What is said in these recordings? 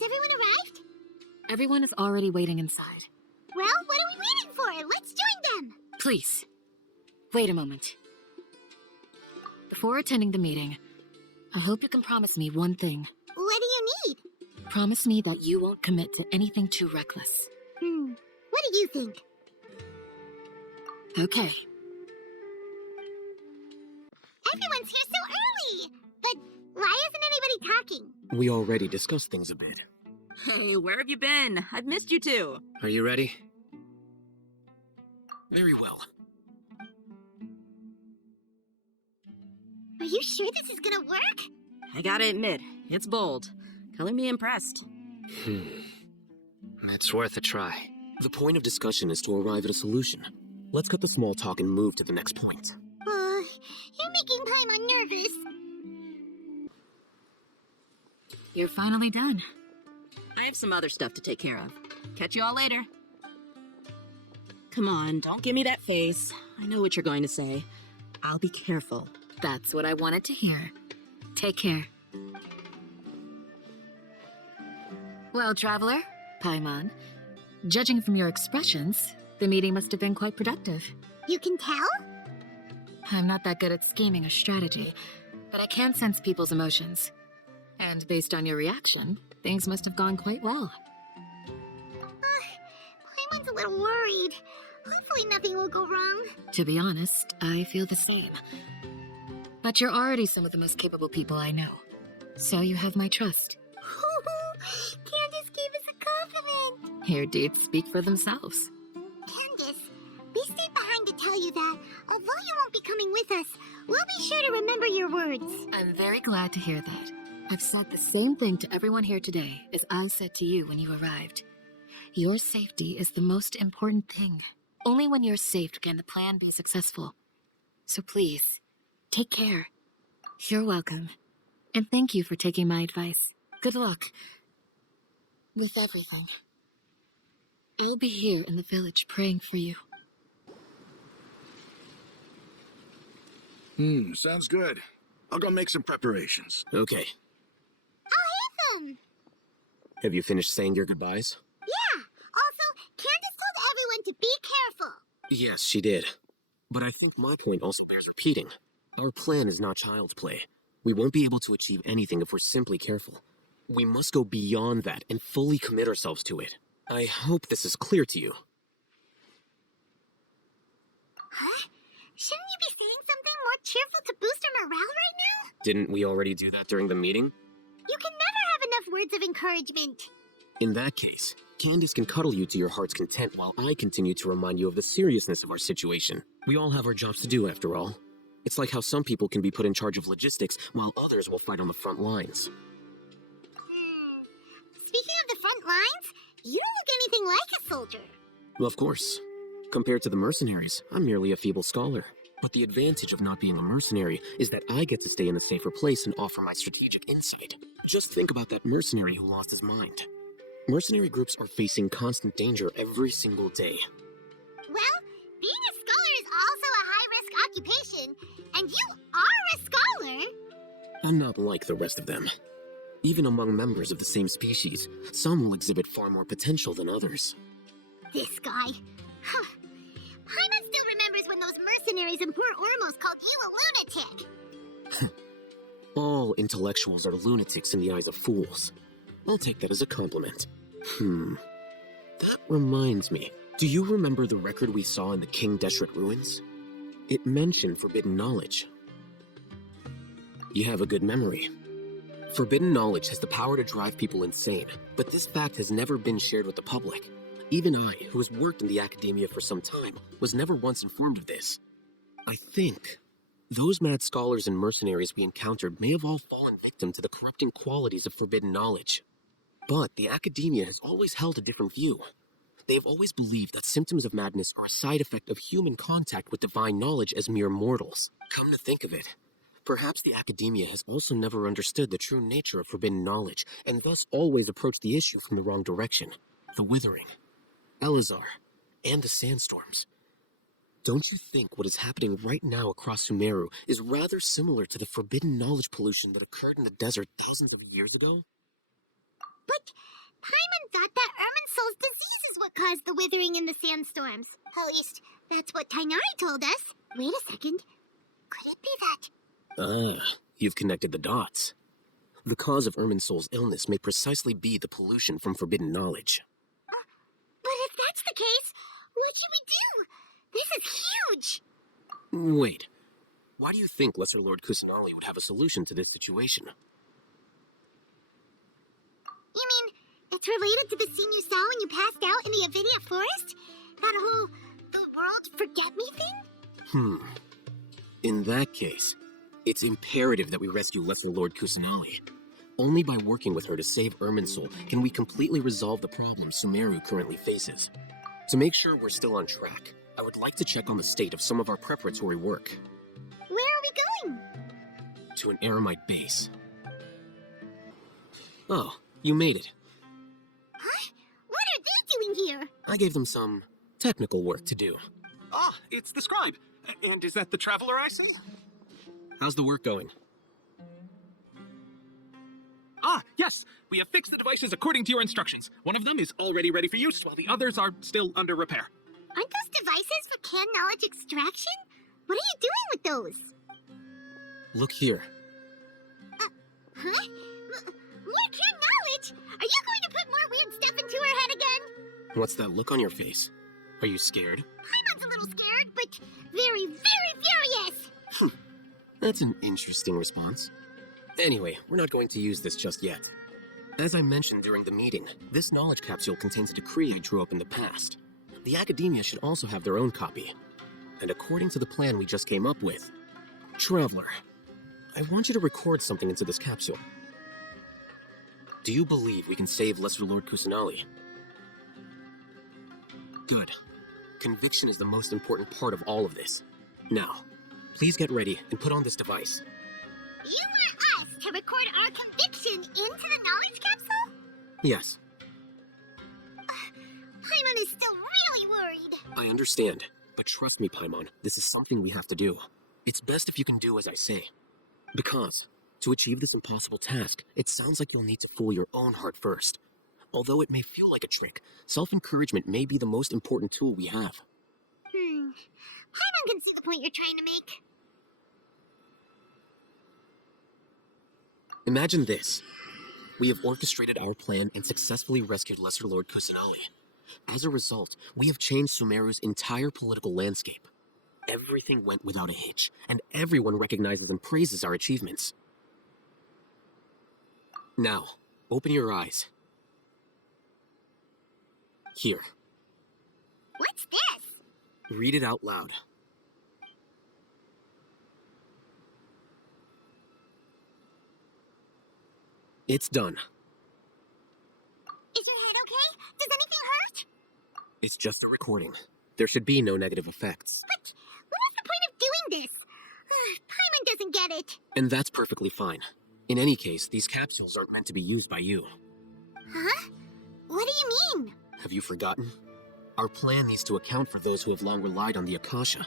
Has everyone arrived? Everyone is already waiting inside. Well, what are we waiting for? Let's join them! Please, wait a moment. Before attending the meeting, I hope you can promise me one thing. What do you need? Promise me that you won't commit to anything too reckless. What do you think? Okay. Everyone's here so early! But why isn't anybody talking? We already discussed things a bit. Hey, where have you been? I've missed you too. Are you ready? Very well. Are you sure this is gonna work? I gotta admit, it's bold. Color me impressed. It's worth a try. The point of discussion is to arrive at a solution. Let's cut the small talk and move to the next point. You're making Paimon nervous. You're finally done. I have some other stuff to take care of. Catch you all later. Come on, don't give me that face. I know what you're going to say. I'll be careful. That's what I wanted to hear. Take care. Well, traveler, Paimon, judging from your expressions, the meeting must have been quite productive. You can tell? I'm not that good at scheming or strategy, but I can sense people's emotions. And based on your reaction, things must have gone quite well. Paimon's a little worried. Hopefully nothing will go wrong. To be honest, I feel the same. But you're already some of the most capable people I know. So you have my trust. Candace gave us a compliment. Your deeds speak for themselves. Candace, we stayed behind to tell you that, although you won't be coming with us, we'll be sure to remember your words. I'm very glad to hear that. I've said the same thing to everyone here today as I said to you when you arrived. Your safety is the most important thing. Only when you're safe can the plan be successful. So please, take care. You're welcome. And thank you for taking my advice. Good luck with everything. I'll be here in the village praying for you. Sounds good. I'll go make some preparations. Okay. I'll hit them. Have you finished saying your goodbyes? Yeah. Also, Candace told everyone to be careful. Yes, she did. But I think my point also bears repeating. Our plan is not child's play. We won't be able to achieve anything if we're simply careful. We must go beyond that and fully commit ourselves to it. I hope this is clear to you. Huh? Shouldn't you be saying something more cheerful to boost our morale right now? Didn't we already do that during the meeting? You can never have enough words of encouragement. In that case, Candace can cuddle you to your heart's content while I continue to remind you of the seriousness of our situation. We all have our jobs to do, after all. It's like how some people can be put in charge of logistics while others will fight on the front lines. Speaking of the front lines, you don't look anything like a soldier. Well, of course. Compared to the mercenaries, I'm merely a feeble scholar. But the advantage of not being a mercenary is that I get to stay in a safer place and offer my strategic insight. Just think about that mercenary who lost his mind. Mercenary groups are facing constant danger every single day. Well, being a scholar is also a high-risk occupation, and you are a scholar. I'm not like the rest of them. Even among members of the same species, some will exhibit far more potential than others. This guy. Huh. Paimon still remembers when those mercenaries in Port Ormos called you a lunatic. All intellectuals are lunatics in the eyes of fools. I'll take that as a compliment. That reminds me. Do you remember the record we saw in the King Deshret ruins? It mentioned forbidden knowledge. You have a good memory. Forbidden knowledge has the power to drive people insane, but this fact has never been shared with the public. Even I, who has worked in the academia for some time, was never once informed of this. I think those mad scholars and mercenaries we encountered may have all fallen victim to the corrupting qualities of forbidden knowledge. But the academia has always held a different view. They have always believed that symptoms of madness are a side effect of human contact with divine knowledge as mere mortals. Come to think of it, perhaps the academia has also never understood the true nature of forbidden knowledge, and thus always approached the issue from the wrong direction. The Withering, Elazar, and the Sandstorms. Don't you think what is happening right now across Sumeru is rather similar to the forbidden knowledge pollution that occurred in the desert thousands of years ago? But what caused the withering and the sandstorms. At least, that's what Tainari told us. Wait a second. Could it be that? You've connected the dots. The cause of Irminsol's illness may precisely be the pollution from forbidden knowledge. But if that's the case, what should we do? This is huge! Wait. Why do you think Lesser Lord Kusanali would have a solution to this situation? You mean, it's related to the scene you saw when you passed out in the Avidia Forest? That whole, the world forget me thing? In that case, it's imperative that we rescue Lesser Lord Kusanali. Only by working with her to save Irminsol can we completely resolve the problems Sumeru currently faces. To make sure we're still on track, I would like to check on the state of some of our preparatory work. Where are we going? To an Eremite base. Oh, you made it. Huh? What are they doing here? I gave them some technical work to do. Ah, it's the scribe. And is that the traveler I see? How's the work going? Ah, yes. We have fixed the devices according to your instructions. One of them is already ready for use, while the others are still under repair. Aren't those devices for can knowledge extraction? What are you doing with those? Look here. Huh? More can knowledge? Are you going to put more weird stuff into her head again? What's that look on your face? Are you scared? Paimon's a little scared, but very, very furious! That's an interesting response. Anyway, we're not going to use this just yet. As I mentioned during the meeting, this knowledge capsule contains a decree I drew up in the past. The academia should also have their own copy. And according to the plan we just came up with, Traveler, I want you to record something into this capsule. Do you believe we can save Lesser Lord Kusanali? Good. Conviction is the most important part of all of this. Now, please get ready and put on this device. You want us to record our conviction into the knowledge capsule? Yes, Paimon is still really worried. I understand. But trust me, Paimon, this is something we have to do. It's best if you can do as I say. Because, to achieve this impossible task, it sounds like you'll need to fool your own heart first. Although it may feel like a trick, self-encouragement may be the most important tool we have. Paimon can see the point you're trying to make. Imagine this. We have orchestrated our plan and successfully rescued Lesser Lord Kusanali. As a result, we have changed Sumeru's entire political landscape. Everything went without a hitch, and everyone recognizes and praises our achievements. Now, open your eyes. Here, What's this? read it out loud. It's done. Is your head okay? Does anything hurt? It's just a recording. There should be no negative effects. But what is the point of doing this? Paimon doesn't get it. And that's perfectly fine. In any case, these capsules aren't meant to be used by you. Huh? What do you mean? Have you forgotten? Our plan needs to account for those who have long relied on the Akasha.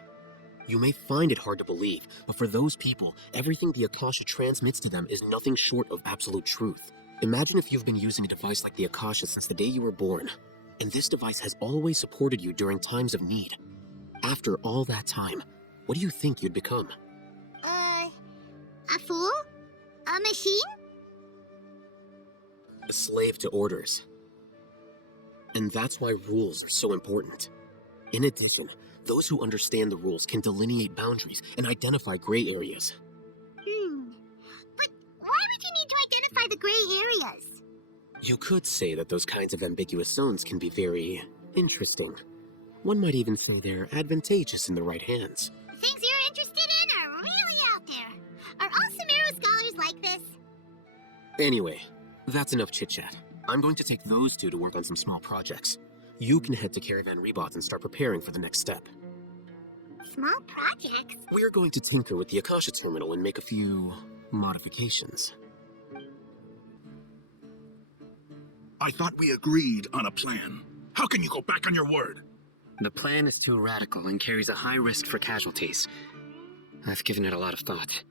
You may find it hard to believe, but for those people, everything the Akasha transmits to them is nothing short of absolute truth. Imagine if you've been using a device like the Akasha since the day you were born, and this device has always supported you during times of need. After all that time, what do you think you'd become? A fool? A machine? A slave to orders. And that's why rules are so important. In addition, those who understand the rules can delineate boundaries and identify gray areas. But why would you need to identify the gray areas? You could say that those kinds of ambiguous zones can be very interesting. One might even say they're advantageous in the right hands. Things you're interested in are really out there. Are all Sumeru scholars like this? Anyway, that's enough chit-chat. I'm going to take those two to work on some small projects. You can head to Caravan Rebot and start preparing for the next step. Small projects? We're going to tinker with the Akasha terminal and make a few modifications. I thought we agreed on a plan. How can you go back on your word? The plan is too radical and carries a high risk for casualties. I've given it a lot of thought.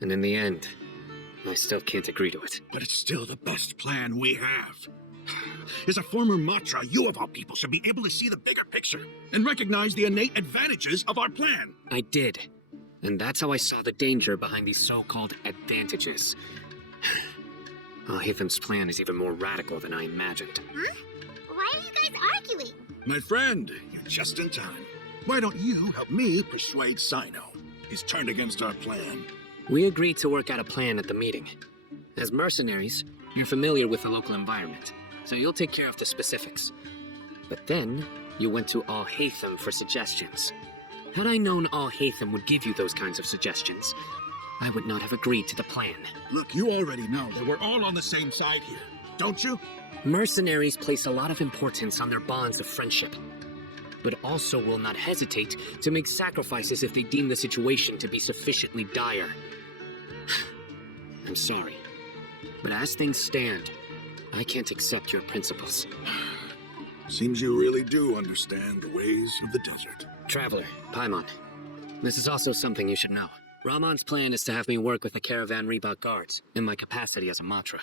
And in the end, I still can't agree to it. But it's still the best plan we have. As a former Matra, you of all people should be able to see the bigger picture and recognize the innate advantages of our plan. I did. And that's how I saw the danger behind these so-called advantages. Alhaitham's plan is even more radical than I imagined. Huh? Why are you guys arguing? My friend, you're just in time. Why don't you help me persuade Sino? He's turned against our plan. We agreed to work out a plan at the meeting. As mercenaries, you're familiar with the local environment, so you'll take care of the specifics. But then, you went to Alhaitham for suggestions. Had I known Alhaitham would give you those kinds of suggestions, I would not have agreed to the plan. Look, you already know that we're all on the same side here, don't you? Mercenaries place a lot of importance on their bonds of friendship, but also will not hesitate to make sacrifices if they deem the situation to be sufficiently dire. I'm sorry, but as things stand, I can't accept your principles. Seems you really do understand the ways of the desert. Traveler, Paimon, this is also something you should know. Rahman's plan is to have me work with the Caravan Reebok guards, in my capacity as a Matra.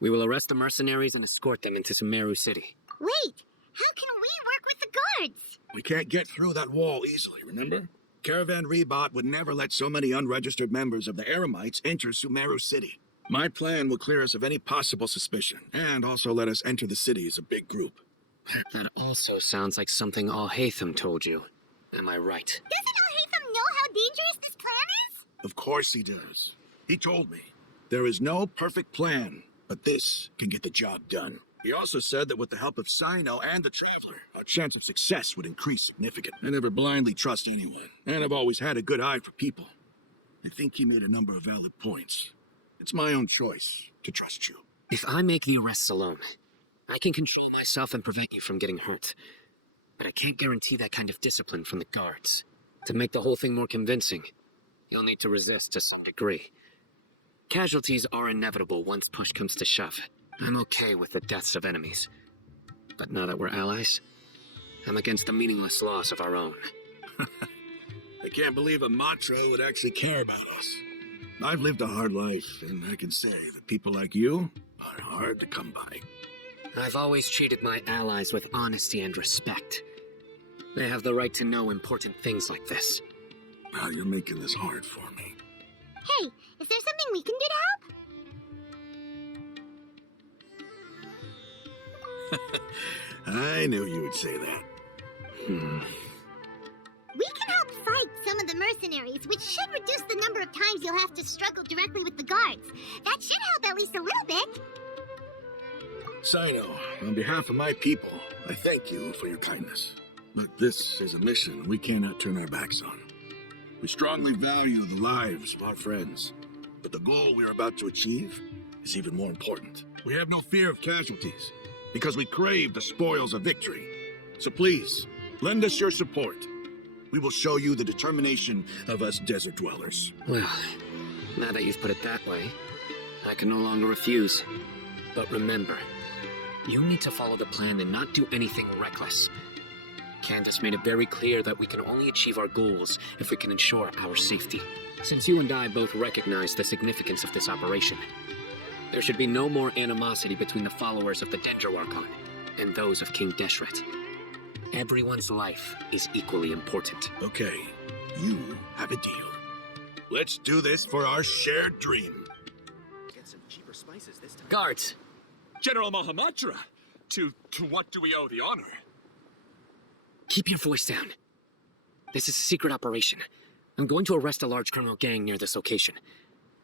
We will arrest the mercenaries and escort them into Sumeru City. Wait, how can we work with the guards? We can't get through that wall easily, remember? Caravan Rebot would never let so many unregistered members of the Eremites enter Sumeru City. My plan will clear us of any possible suspicion, and also let us enter the city as a big group. That also sounds like something Alhaitham told you. Am I right? Doesn't Alhaitham know how dangerous this plan is? Of course he does. He told me. There is no perfect plan, but this can get the job done. He also said that with the help of Sino and the Traveler, our chance of success would increase significantly. I never blindly trust anyone, and I've always had a good eye for people. I think he made a number of valid points. It's my own choice to trust you. If I make the arrests alone, I can control myself and prevent you from getting hurt. But I can't guarantee that kind of discipline from the guards. To make the whole thing more convincing, you'll need to resist to some degree. Casualties are inevitable once push comes to shove. I'm okay with the deaths of enemies. But now that we're allies, I'm against the meaningless loss of our own. I can't believe a Matra would actually care about us. I've lived a hard life, and I can say that people like you are hard to come by. I've always treated my allies with honesty and respect. They have the right to know important things like this. Now you're making this hard for me. Hey, is there something we can do to help? I knew you would say that. We can help fight some of the mercenaries, which should reduce the number of times you'll have to struggle directly with the guards. That should help at least a little bit. Sino, on behalf of my people, I thank you for your kindness. But this is a mission we cannot turn our backs on. We strongly value the lives of our friends, but the goal we are about to achieve is even more important. We have no fear of casualties, because we crave the spoils of victory. So please, lend us your support. We will show you the determination of us desert dwellers. Well, now that you've put it that way, I can no longer refuse. But remember, you need to follow the plan and not do anything reckless. Candace made it very clear that we can only achieve our goals if we can ensure our safety. Since you and I both recognize the significance of this operation, there should be no more animosity between the followers of the Dendro Archon and those of King Deshret. Everyone's life is equally important. Okay, you have a deal. Let's do this for our shared dream. Get some cheaper spices this time. Guards! General Mahamatra, to what do we owe the honor? Keep your voice down. This is a secret operation. I'm going to arrest a large criminal gang near this location.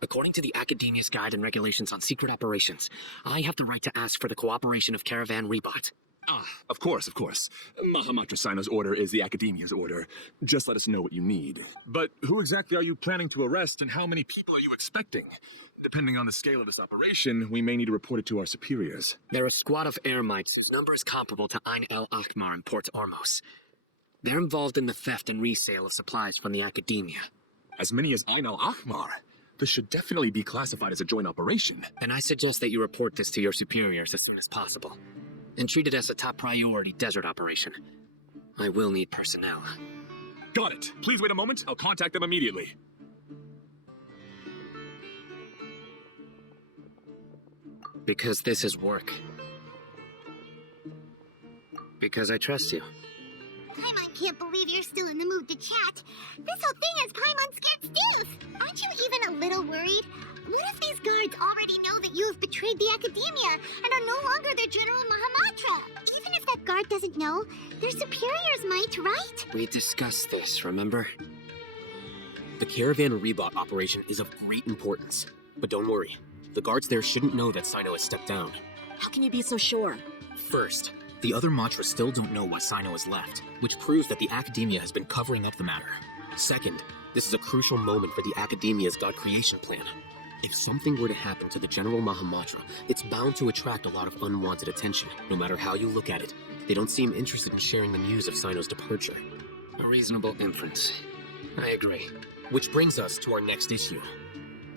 According to the Academia's Guide and Regulations on Secret Operations, I have the right to ask for the cooperation of Caravan Rebot. Ah, of course. Mahamatra Sino's order is the Academia's order. Just let us know what you need. But who exactly are you planning to arrest, and how many people are you expecting? Depending on the scale of this operation, we may need to report it to our superiors. They're a squad of Eremites whose number is comparable to Ain El Akhmar in Port Ormos. They're involved in the theft and resale of supplies from the Academia. As many as Ain al-Ahmar? This should definitely be classified as a joint operation. Then I suggest that you report this to your superiors as soon as possible, and treat it as a top priority desert operation. I will need personnel. Got it. Please wait a moment. I'll contact them immediately. Because this is work, Because I trust you. Paimon can't believe you're still in the mood to chat. This whole thing has Paimon scared stiff. Aren't you even a little worried? What if these guards already know that you have betrayed the Academia and are no longer their General Mahamatra? Even if that guard doesn't know, their superiors might, right? We discussed this, remember? The Caravan Rebot operation is of great importance. But don't worry, the guards there shouldn't know that Sino has stepped down. How can you be so sure? First, the other Matra still don't know why Sino has left, which proves that the Academia has been covering up the matter. Second, this is a crucial moment for the Academia's God creation plan. If something were to happen to the General Mahamatra, it's bound to attract a lot of unwanted attention, no matter how you look at it. They don't seem interested in sharing the news of Sino's departure. A reasonable inference. I agree. Which brings us to our next issue.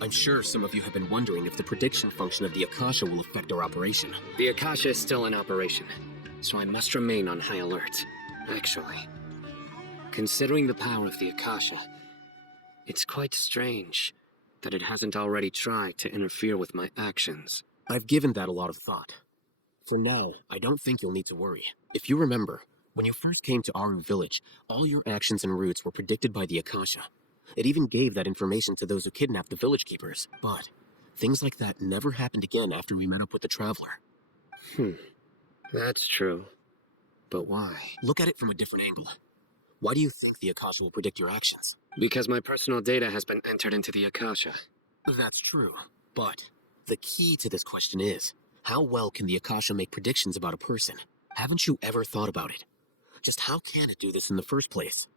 I'm sure some of you have been wondering if the prediction function of the Akasha will affect our operation. The Akasha is still in operation, so I must remain on high alert. Actually, considering the power of the Akasha, it's quite strange that it hasn't already tried to interfere with my actions. I've given that a lot of thought. For now, I don't think you'll need to worry. If you remember, when you first came to Aru Village, all your actions and routes were predicted by the Akasha. It even gave that information to those who kidnapped the village keepers. But things like that never happened again after we met up with the Traveler. That's true. But why? Look at it from a different angle. Why do you think the Akasha will predict your actions? Because my personal data has been entered into the Akasha. That's true. But the key to this question is, how well can the Akasha make predictions about a person? Haven't you ever thought about it? Just how can it do this in the first place?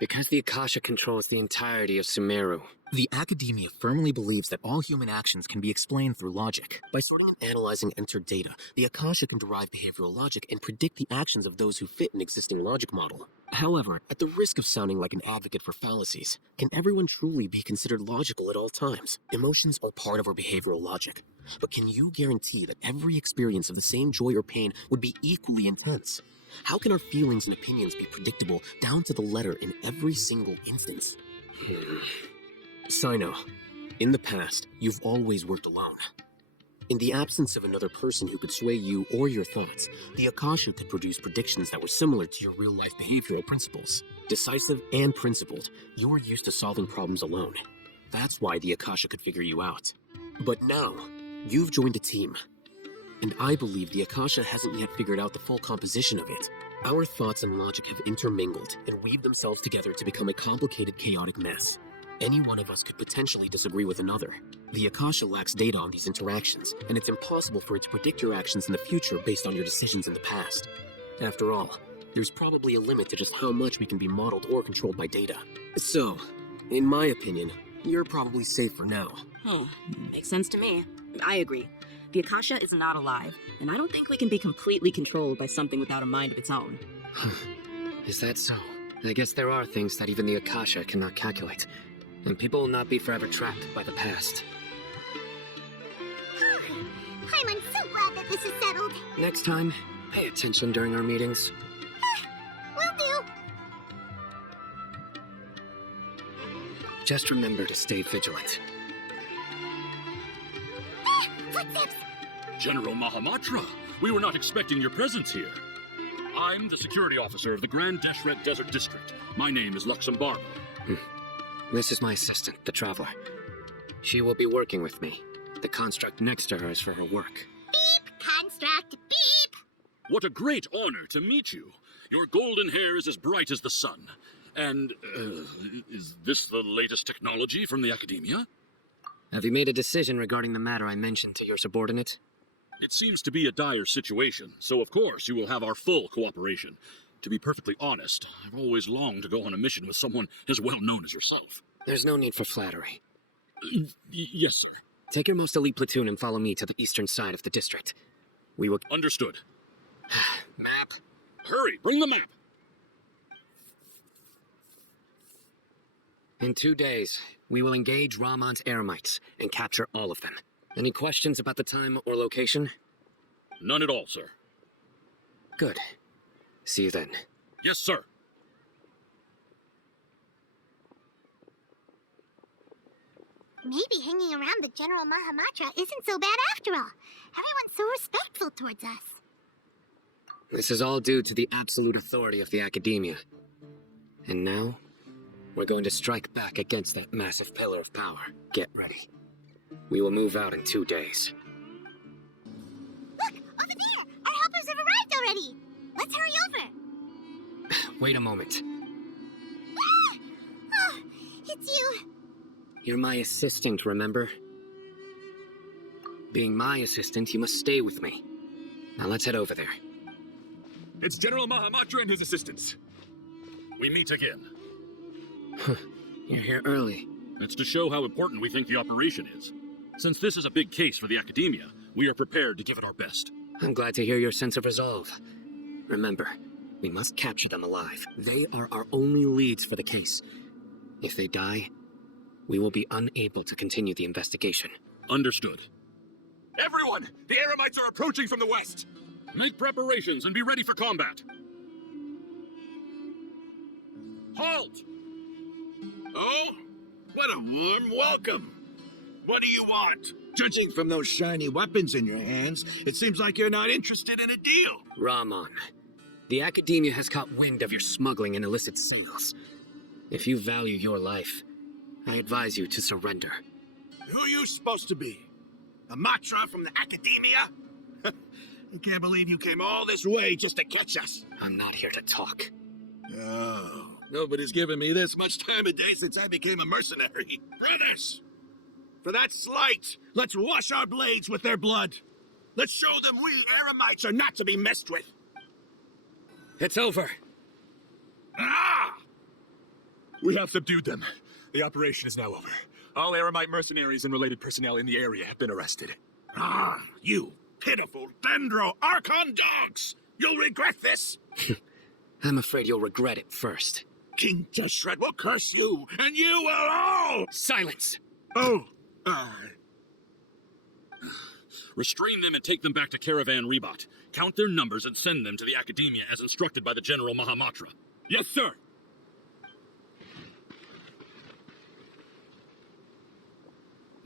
Because the Akasha controls the entirety of Sumeru. The Academia firmly believes that all human actions can be explained through logic. By sorting and analyzing entered data, the Akasha can derive behavioral logic and predict the actions of those who fit an existing logic model. However, at the risk of sounding like an advocate for fallacies, can everyone truly be considered logical at all times? Emotions are part of our behavioral logic. But can you guarantee that every experience of the same joy or pain would be equally intense? How can our feelings and opinions be predictable down to the letter in every single instance? Sino, in the past, you've always worked alone. In the absence of another person who could sway you or your thoughts, the Akasha could produce predictions that were similar to your real-life behavioral principles. Decisive and principled, you're used to solving problems alone. That's why the Akasha could figure you out. But now, you've joined a team. And I believe the Akasha hasn't yet figured out the full composition of it. Our thoughts and logic have intermingled and weaved themselves together to become a complicated, chaotic mess. Any one of us could potentially disagree with another. The Akasha lacks data on these interactions, and it's impossible for it to predict your actions in the future based on your decisions in the past. After all, there's probably a limit to just how much we can be modeled or controlled by data. So, in my opinion, you're probably safe for now. Makes sense to me. I agree. The Akasha is not alive, and I don't think we can be completely controlled by something without a mind of its own. Is that so? I guess there are things that even the Akasha cannot calculate, and people will not be forever trapped by the past. I'm so glad that this is settled. Next time, pay attention during our meetings. Will do. Just remember to stay vigilant. Footsteps! General Mahamatra, we were not expecting your presence here. I'm the security officer of the Grand Deshret Desert District. My name is Luxembourg. This is my assistant, the Traveler. She will be working with me. The construct next to her is for her work. Beep! Construct! Beep! What a great honor to meet you. Your golden hair is as bright as the sun. And, is this the latest technology from the Academia? Have you made a decision regarding the matter I mentioned to your subordinate? It seems to be a dire situation, so of course you will have our full cooperation. To be perfectly honest, I've always longed to go on a mission with someone as well known as yourself. There's no need for flattery. Yes, sir. Take your most elite platoon and follow me to the eastern side of the district. We will... Understood. Map? Hurry, bring the map! In 2 days, we will engage Ramon's Eremites and capture all of them. Any questions about the time or location? None at all, sir. Good. See you then. Yes, sir. Maybe hanging around the General Mahamatra isn't so bad after all. Everyone's so respectful towards us. This is all due to the absolute authority of the Academia. And now, we're going to strike back against that massive pillar of power. Get ready. We will move out in 2 days. Look, over there! Our helpers have arrived already! Let's hurry over! Wait a moment. Ah! Oh, it's you! You're my assistant, remember? Being my assistant, you must stay with me. Now let's head over there. It's General Mahamatra and his assistants. We meet again. You're here early. It's to show how important we think the operation is. Since this is a big case for the Academia, we are prepared to give it our best. I'm glad to hear your sense of resolve. Remember, we must capture them alive. They are our only leads for the case. If they die, we will be unable to continue the investigation. Understood. Everyone! The Eremites are approaching from the west! Make preparations and be ready for combat. Halt! Oh, what a warm welcome. What do you want? Judging from those shiny weapons in your hands, it seems like you're not interested in a deal. Rahman, the Academia has caught wind of your smuggling and illicit sales. If you value your life, I advise you to surrender. Who are you supposed to be? A Matra from the Academia? I can't believe you came all this way just to catch us. I'm not here to talk. Oh, nobody's given me this much time of day since I became a mercenary. Brothers! For that slight, let's wash our blades with their blood. Let's show them we Eremites are not to be messed with. It's over. Ah! We have subdued them. The operation is now over. All Eremite mercenaries and related personnel in the area have been arrested. Ah, you pitiful Dendro Archon dogs! You'll regret this! I'm afraid you'll regret it first. King Deshret will curse you, and you will all! Silence! Oh, Restrain them and take them back to Caravan Rebot. Count their numbers and send them to the Academia as instructed by the General Mahamatra. Yes, sir!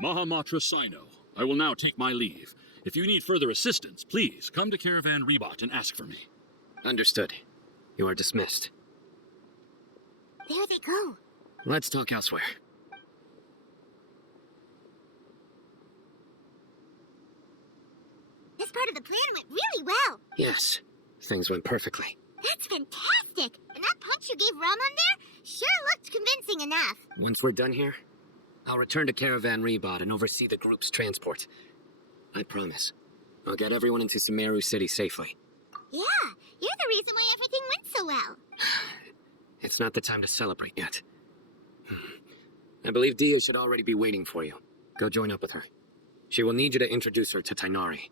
Mahamatra Sino, I will now take my leave. If you need further assistance, please come to Caravan Rebot and ask for me. Understood. You are dismissed. There they go. Let's talk elsewhere. This part of the plan went really well. Yes, things went perfectly. That's fantastic. And that punch you gave Ramon there sure looked convincing enough. Once we're done here, I'll return to Caravan Rebot and oversee the group's transport. I promise. I'll get everyone into Sumeru City safely. Yeah, you're the reason why everything went so well. It's not the time to celebrate yet. I believe Dia should already be waiting for you. Go join up with her. She will need you to introduce her to Tainari.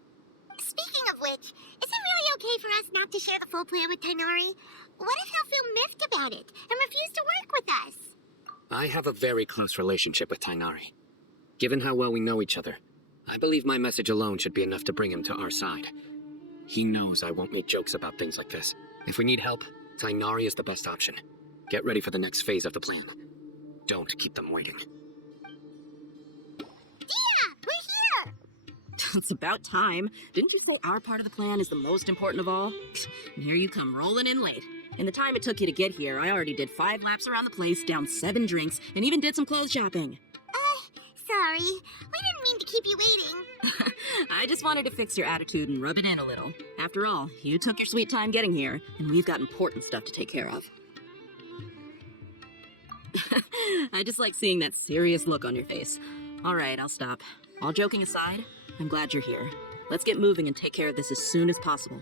Speaking of which, is it really okay for us not to share the full plan with Tainari? What if he'll feel miffed about it and refuse to work with us? I have a very close relationship with Tainari. Given how well we know each other, I believe my message alone should be enough to bring him to our side. He knows I won't make jokes about things like this. If we need help, Tainari is the best option. Get ready for the next phase of the plan. Don't keep them waiting. Yeah, we're here! It's about time. Didn't you say our part of the plan is the most important of all? And here you come rolling in late. In the time it took you to get here, I already did 5 laps around the place, downed 7 drinks, and even did some clothes shopping. Sorry. We didn't mean to keep you waiting. I just wanted to fix your attitude and rub it in a little. After all, you took your sweet time getting here, and we've got important stuff to take care of. I just like seeing that serious look on your face. All right, I'll stop. All joking aside, I'm glad you're here. Let's get moving and take care of this as soon as possible.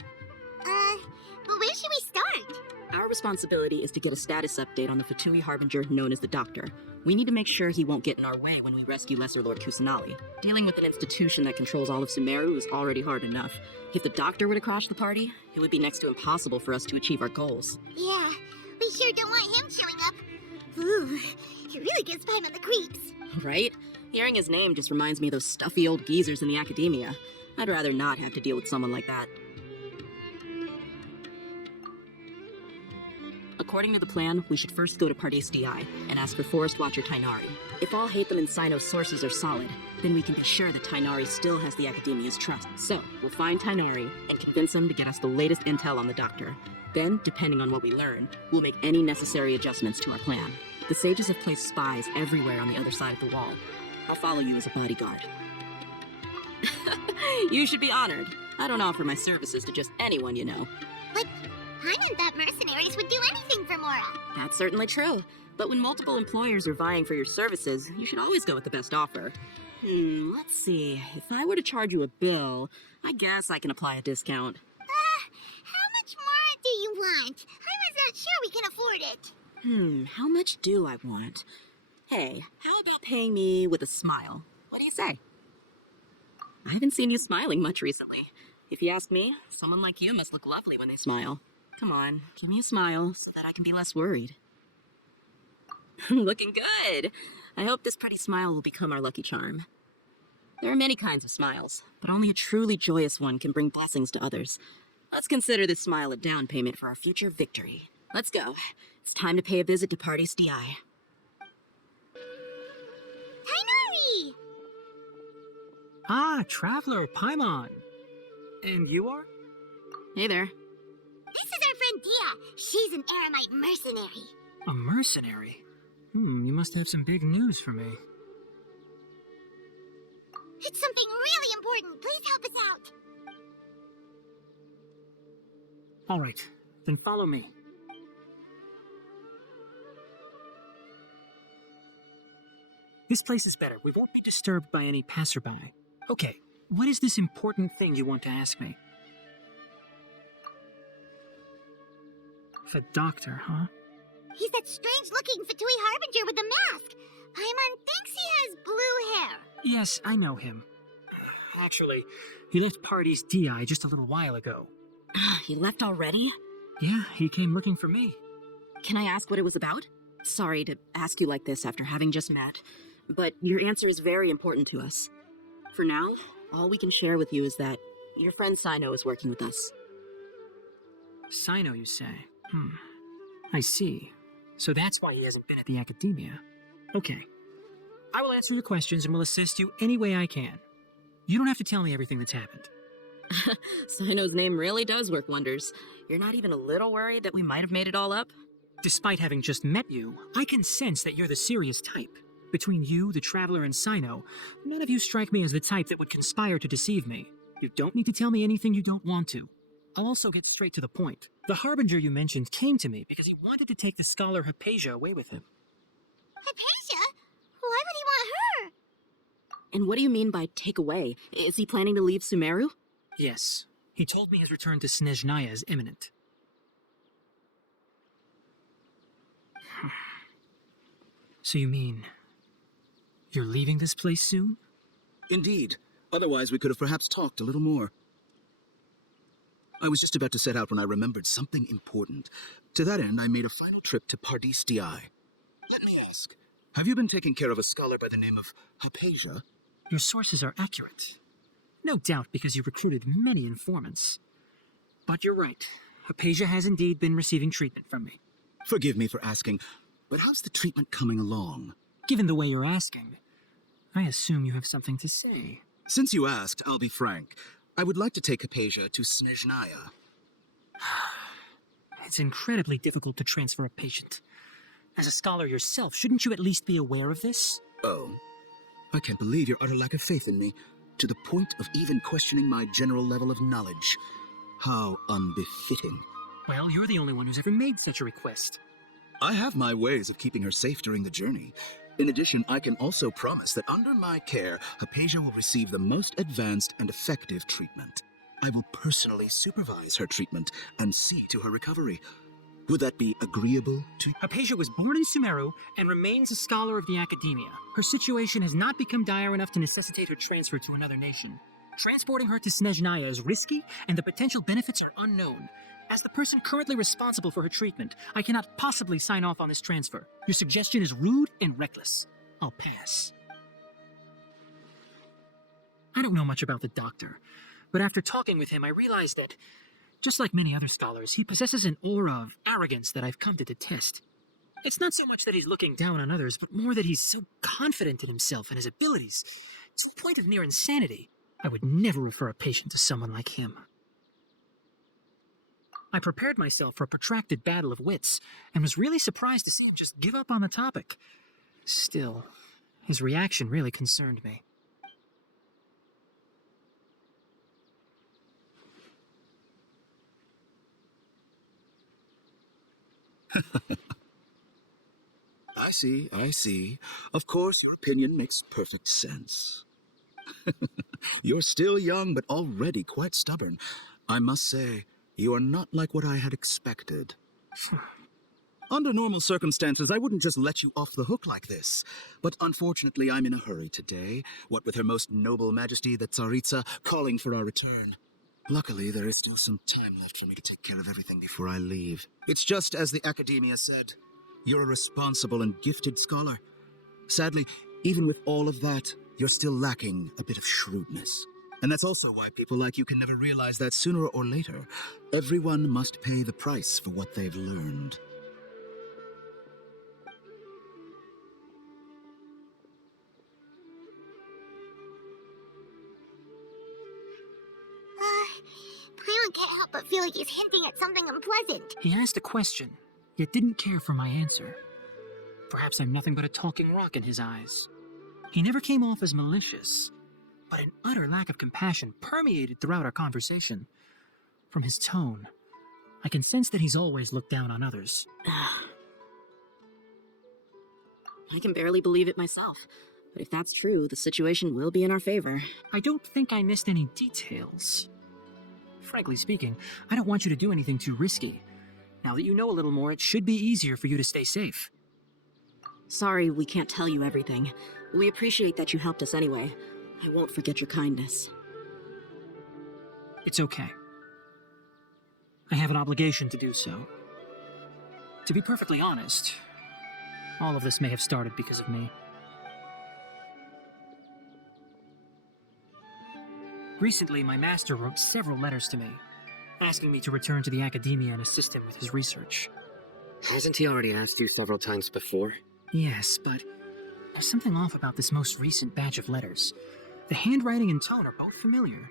But where should we start? Our responsibility is to get a status update on the Fatui Harbinger known as the Doctor. We need to make sure he won't get in our way when we rescue Lesser Lord Kusanali. Dealing with an institution that controls all of Sumeru is already hard enough. If the Doctor were to crash the party, it would be next to impossible for us to achieve our goals. Yeah, we sure don't want him showing up. Ooh, he really gives Paimon the creeps. Right? Hearing his name just reminds me of those stuffy old geezers in the Academia. I'd rather not have to deal with someone like that. According to the plan, we should first go to Pardes DI and ask for Forest Watcher Tainari. If all hate them and Sino's sources are solid, Then we can be sure that Tainari still has the Academia's trust. So, we'll find Tainari and convince him to get us the latest intel on the Doctor. Then, depending on what we learn, we'll make any necessary adjustments to our plan. The sages have placed spies everywhere on the other side of the wall. I'll follow you as a bodyguard. You should be honored. I don't offer my services to just anyone you know. But I meant that mercenaries would do anything for Mora. That's certainly true. But when multiple employers are vying for your services, you should always go with the best offer. Let's see. If I were to charge you a bill, I guess I can apply a discount. How much Mora do you want? I was not sure we can afford it. How much do I want? Hey, how about paying me with a smile? What do you say? I haven't seen you smiling much recently. If you ask me, someone like you must look lovely when they smile. Come on, give me a smile so that I can be less worried. Looking good. I hope this pretty smile will become our lucky charm. There are many kinds of smiles, but only a truly joyous one can bring blessings to others. Let's consider this smile a down payment for our future victory. Let's go. It's time to pay a visit to Pardis Di. Tainari! Ah, Traveler, Paimon. And you are? Hey there. This is our friend Dia. She's an Aramite mercenary. A mercenary? You must have some big news for me. It's something really important. Please help us out. All right, then follow me. This place is better. We won't be disturbed by any passerby. Okay, what is this important thing you want to ask me? The doctor, huh? He's that strange-looking Fatui Harbinger with the mask. Paimon thinks he has blue hair. Yes, I know him. Actually, he left Pardis Di just a little while ago. He left already? Yeah, he came looking for me. Can I ask what it was about? Sorry to ask you like this after having just met, but your answer is very important to us. For now, all we can share with you is that your friend Sino is working with us. Sino, you say? I see. So that's why he hasn't been at the Academia. Okay. I will answer your questions and will assist you any way I can. You don't have to tell me everything that's happened. Sino's name really does work wonders. You're not even a little worried that we might have made it all up? Despite having just met you, I can sense that you're the serious type. Between you, the Traveler, and Sino, none of you strike me as the type that would conspire to deceive me. You don't need to tell me anything you don't want to. I'll also get straight to the point. The Harbinger you mentioned came to me because he wanted to take the scholar Hypatia away with him. Hypatia? Why would he want her? And what do you mean by take away? Is he planning to leave Sumeru? Yes. He told me his return to Snezhnaya is imminent. So you mean you're leaving this place soon? Indeed. Otherwise, we could have perhaps talked a little more. I was just about to set out when I remembered something important. To that end, I made a final trip to Pardis Di. Let me ask, have you been taking care of a scholar by the name of Hypatia? Your sources are accurate. No doubt because you recruited many informants. But you're right. Hypatia has indeed been receiving treatment from me. Forgive me for asking, but how's the treatment coming along? Given the way you're asking, I assume you have something to say. Since you asked, I'll be frank. I would like to take Hypatia to Snezhnaya. It's incredibly difficult to transfer a patient. As a scholar yourself, shouldn't you at least be aware of this? Oh, I can't believe your utter lack of faith in me, to the point of even questioning my general level of knowledge. How unbefitting. Well, you're the only one who's ever made such a request. I have my ways of keeping her safe during the journey. In addition, I can also promise that under my care, Hypatia will receive the most advanced and effective treatment. I will personally supervise her treatment and see to her recovery. Would that be agreeable to you? Hypatia was born in Sumeru and remains a scholar of the Academia. Her situation has not become dire enough to necessitate her transfer to another nation. Transporting her to Snezhnaya is risky, and the potential benefits are unknown. As the person currently responsible for her treatment, I cannot possibly sign off on this transfer. Your suggestion is rude and reckless. I'll pass. I don't know much about the doctor, but after talking with him, I realized that, just like many other scholars, he possesses an aura of arrogance that I've come to detest. It's not so much that he's looking down on others, but more that he's so confident in himself and his abilities. It's the point of near insanity. I would never refer a patient to someone like him. I prepared myself for a protracted battle of wits, and was really surprised to see him just give up on the topic. Still, his reaction really concerned me. I see. Of course, your opinion makes perfect sense. You're still young, but already quite stubborn. I must say, you are not like what I had expected. Under normal circumstances, I wouldn't just let you off the hook like this. But unfortunately, I'm in a hurry today, what with Her Most Noble Majesty the Tsaritsa calling for our return. Luckily, there is still some time left for me to take care of everything before I leave. It's just as the Academia said. You're a responsible and gifted scholar. Sadly, even with all of that, you're still lacking a bit of shrewdness. And that's also why people like you can never realize that sooner or later, everyone must pay the price for what they've learned. Paimon can't help but feel like he's hinting at something unpleasant. He asked a question, yet didn't care for my answer. Perhaps I'm nothing but a talking rock in his eyes. He never came off as malicious, but an utter lack of compassion permeated throughout our conversation. From his tone, I can sense that he's always looked down on others. I can barely believe it myself. But if that's true, the situation will be in our favor. I don't think I missed any details. Frankly speaking, I don't want you to do anything too risky. Now that you know a little more, it should be easier for you to stay safe. Sorry we can't tell you everything. We appreciate that you helped us anyway. I won't forget your kindness. It's okay. I have an obligation to do so. To be perfectly honest, all of this may have started because of me. Recently, my master wrote several letters to me, asking me to return to the Academia and assist him with his research. Hasn't he already asked you several times before? Yes, but there's something off about this most recent batch of letters. The handwriting and tone are both familiar,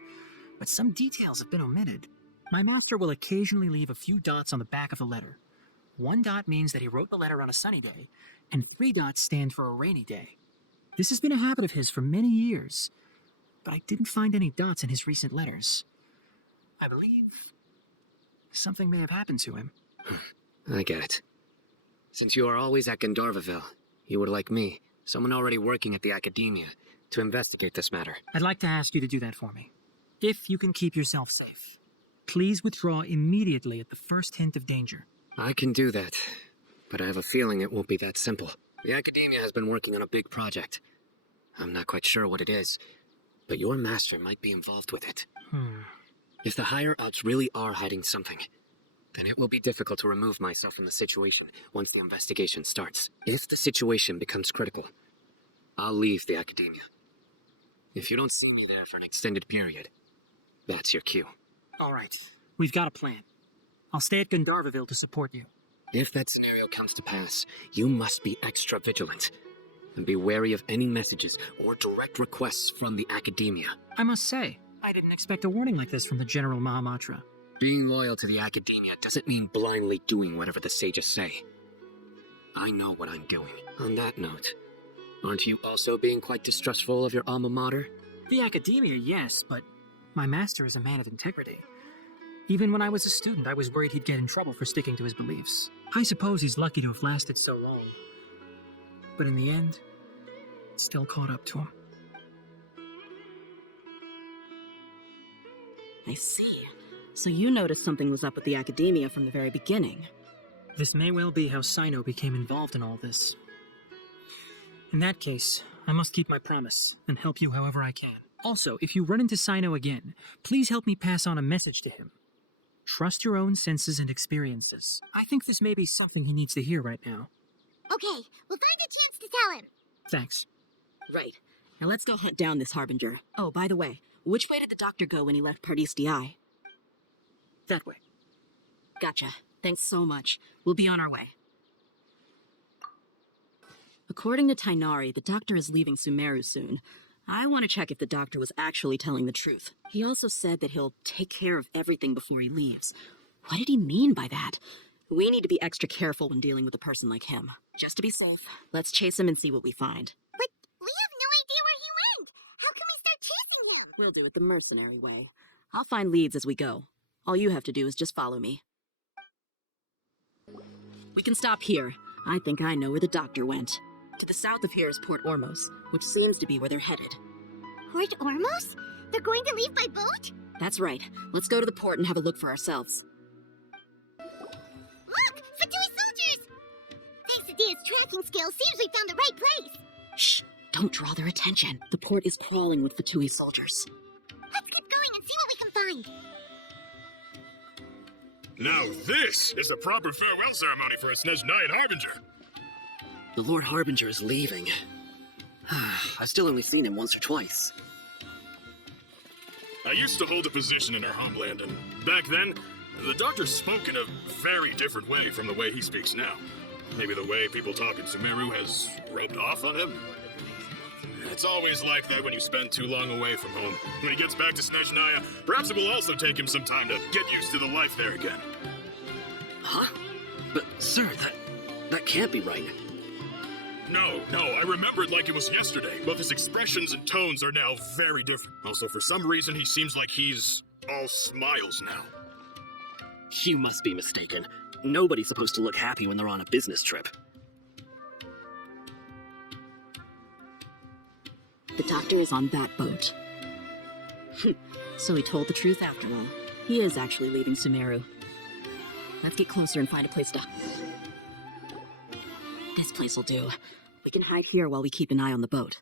but some details have been omitted. My master will occasionally leave a few dots on the back of the letter. 1 dot means that he wrote the letter on a sunny day, and 3 dots stand for a rainy day. This has been a habit of his for many years, but I didn't find any dots in his recent letters. I believe something may have happened to him. I get it. Since you are always at Gandharvaville, you would like me, someone already working at the Academia, to investigate this matter. I'd like to ask you to do that for me. If you can keep yourself safe, please withdraw immediately at the first hint of danger. I can do that, but I have a feeling it won't be that simple. The Academia has been working on a big project. I'm not quite sure what it is, but your master might be involved with it. If the higher-ups really are hiding something, then it will be difficult to remove myself from the situation once the investigation starts. If the situation becomes critical, I'll leave the Academia. If you don't see me there for an extended period, that's your cue. All right, we've got a plan. I'll stay at Gandharvaville to support you. If that scenario comes to pass, you must be extra vigilant, and be wary of any messages or direct requests from the Academia. I must say, I didn't expect a warning like this from the General Mahamatra. Being loyal to the Academia doesn't mean blindly doing whatever the sages say. I know what I'm doing. On that note, aren't you also being quite distrustful of your alma mater? The Academia, yes, but my master is a man of integrity. Even when I was a student, I was worried he'd get in trouble for sticking to his beliefs. I suppose he's lucky to have lasted so long. But in the end, it still caught up to him. I see. So you noticed something was up with the Academia from the very beginning. This may well be how Sino became involved in all this. In that case, I must keep my promise and help you however I can. Also, if you run into Sino again, please help me pass on a message to him. Trust your own senses and experiences. I think this may be something he needs to hear right now. Okay, we'll find a chance to tell him. Thanks. Right. Now let's go hunt down this Harbinger. Oh, by the way, which way did the doctor go when he left Pardis Di? That way. Gotcha. Thanks so much. We'll be on our way. According to Tainari, the doctor is leaving Sumeru soon. I want to check if the doctor was actually telling the truth. He also said that he'll take care of everything before he leaves. What did he mean by that? We need to be extra careful when dealing with a person like him. Just to be safe, let's chase him and see what we find. But we have no idea where he went. How can we start chasing him? We'll do it the mercenary way. I'll find leads as we go. All you have to do is just follow me. We can stop here. I think I know where the doctor went. To the south of here is Port Ormos, which seems to be where they're headed. Port Ormos? They're going to leave by boat? That's right. Let's go to the port and have a look for ourselves. Look! Fatui soldiers! Thanks to Dia's tracking skills, seems we found the right place. Shh! Don't draw their attention. The port is crawling with Fatui soldiers. Let's keep going and see what we can find. Now this is the proper farewell ceremony for a Snezhnayan Harbinger. The Lord Harbinger is leaving. I've still only seen him once or twice. I used to hold a position in our homeland, and back then, the doctor spoke in a very different way from the way he speaks now. Maybe the way people talk in Sumeru has rubbed off on him? It's always like that when you spend too long away from home. When he gets back to Snezhnaya, perhaps it will also take him some time to get used to the life there again. Huh? But, sir, that can't be right. No, I remember it like it was yesterday, but his expressions and tones are now very different. Also, for some reason, he seems like he's all smiles now. You must be mistaken. Nobody's supposed to look happy when they're on a business trip. The doctor is on that boat. So he told the truth after all. He is actually leaving Sumeru. Let's get closer and find a place to... This place will do. We can hide here while we keep an eye on the boat.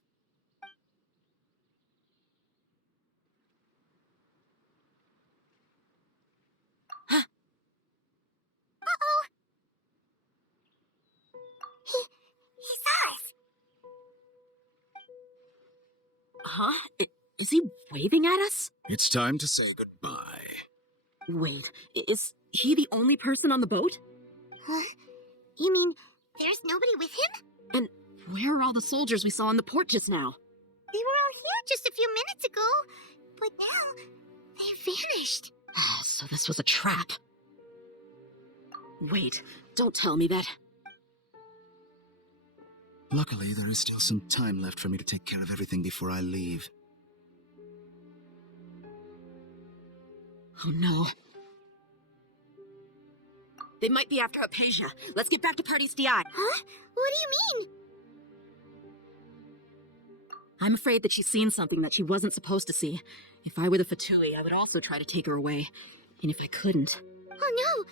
Uh-oh. He saw us. Huh? Is he waving at us? It's time to say goodbye. Wait, is he the only person on the boat? Huh? You mean there's nobody with him? And where are all the soldiers we saw in the port just now? They were all here just a few minutes ago, but now they vanished. Oh, so this was a trap. Wait, don't tell me that... Luckily, there is still some time left for me to take care of everything before I leave. Oh no. They might be after Hypatia. Let's get back to Party's DI. Huh? What do you mean? I'm afraid that she's seen something that she wasn't supposed to see. If I were the Fatui, I would also try to take her away. And if I couldn't... Oh no!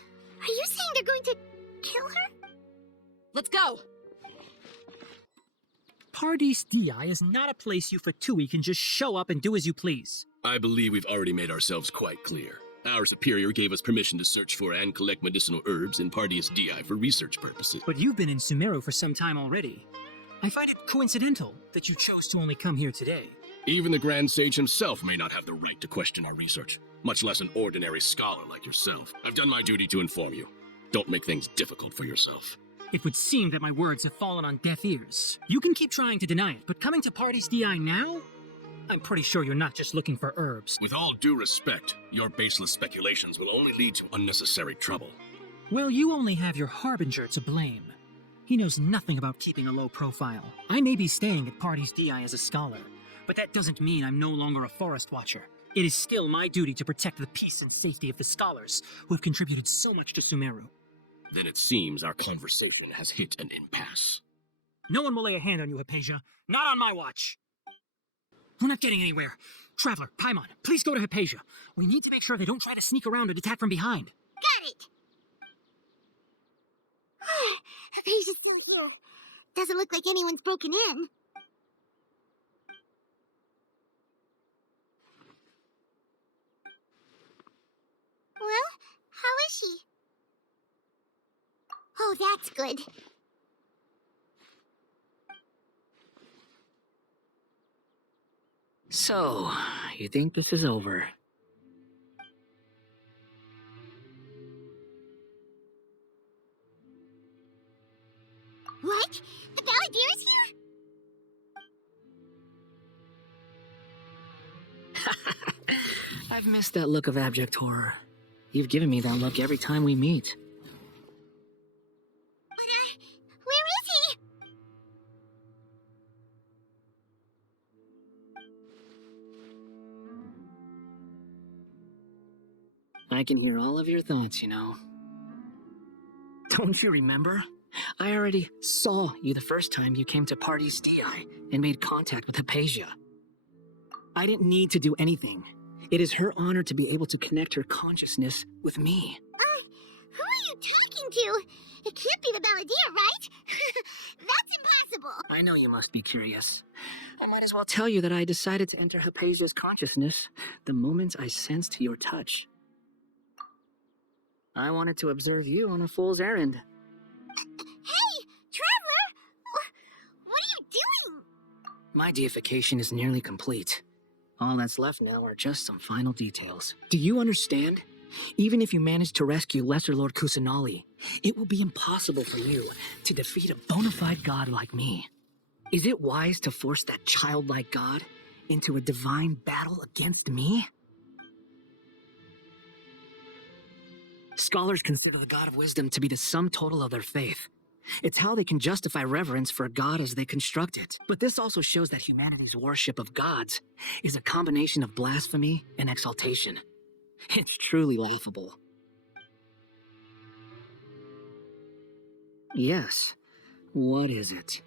Are you saying they're going to kill her? Let's go! Pardes DI is not a place you Fatui can just show up and do as you please. I believe we've already made ourselves quite clear. Our superior gave us permission to search for and collect medicinal herbs in Pardeus DI for research purposes. But you've been in Sumeru for some time already. I find it coincidental that you chose to only come here today. Even the Grand Sage himself may not have the right to question our research, much less an ordinary scholar like yourself. I've done my duty to inform you. Don't make things difficult for yourself. It would seem that my words have fallen on deaf ears. You can keep trying to deny it, but coming to Pardes DI now? I'm pretty sure you're not just looking for herbs. With all due respect, your baseless speculations will only lead to unnecessary trouble. Well, you only have your Harbinger to blame. He knows nothing about keeping a low profile. I may be staying at Pardes DI as a scholar, but that doesn't mean I'm no longer a forest watcher. It is still my duty to protect the peace and safety of the scholars who have contributed so much to Sumeru. Then it seems our conversation has hit an impasse. No one will lay a hand on you, Hypatia. Not on my watch. We're not getting anywhere. Traveler, Paimon, please go to Hypatia. We need to make sure they don't try to sneak around and attack from behind. Got it! Hypatia's still here. Doesn't look like anyone's broken in. Well, how is she? Oh, that's good. So, you think this is over? What? The Balladeer's here? I've missed that look of abject horror. You've given me that look every time we meet. But, where is he? I can hear all of your thoughts, you know. Don't you remember? I already saw you the first time you came to Party's DI and made contact with Hypatia. I didn't need to do anything. It is her honor to be able to connect her consciousness with me. Who are you talking to? It can't be the Balladeer, right? That's impossible. I know you must be curious. I might as well tell you that I decided to enter Hypatia's consciousness the moment I sensed your touch. I wanted to observe you on a fool's errand. Hey, Trevor! What are you doing? My deification is nearly complete. All that's left now are just some final details. Do you understand? Even if you manage to rescue Lesser Lord Kusanali, it will be impossible for you to defeat a bona fide god like me. Is it wise to force that childlike god into a divine battle against me? Scholars consider the God of Wisdom to be the sum total of their faith. It's how they can justify reverence for a god as they construct it. But this also shows that humanity's worship of gods is a combination of blasphemy and exaltation. It's truly laughable. Yes. What is it?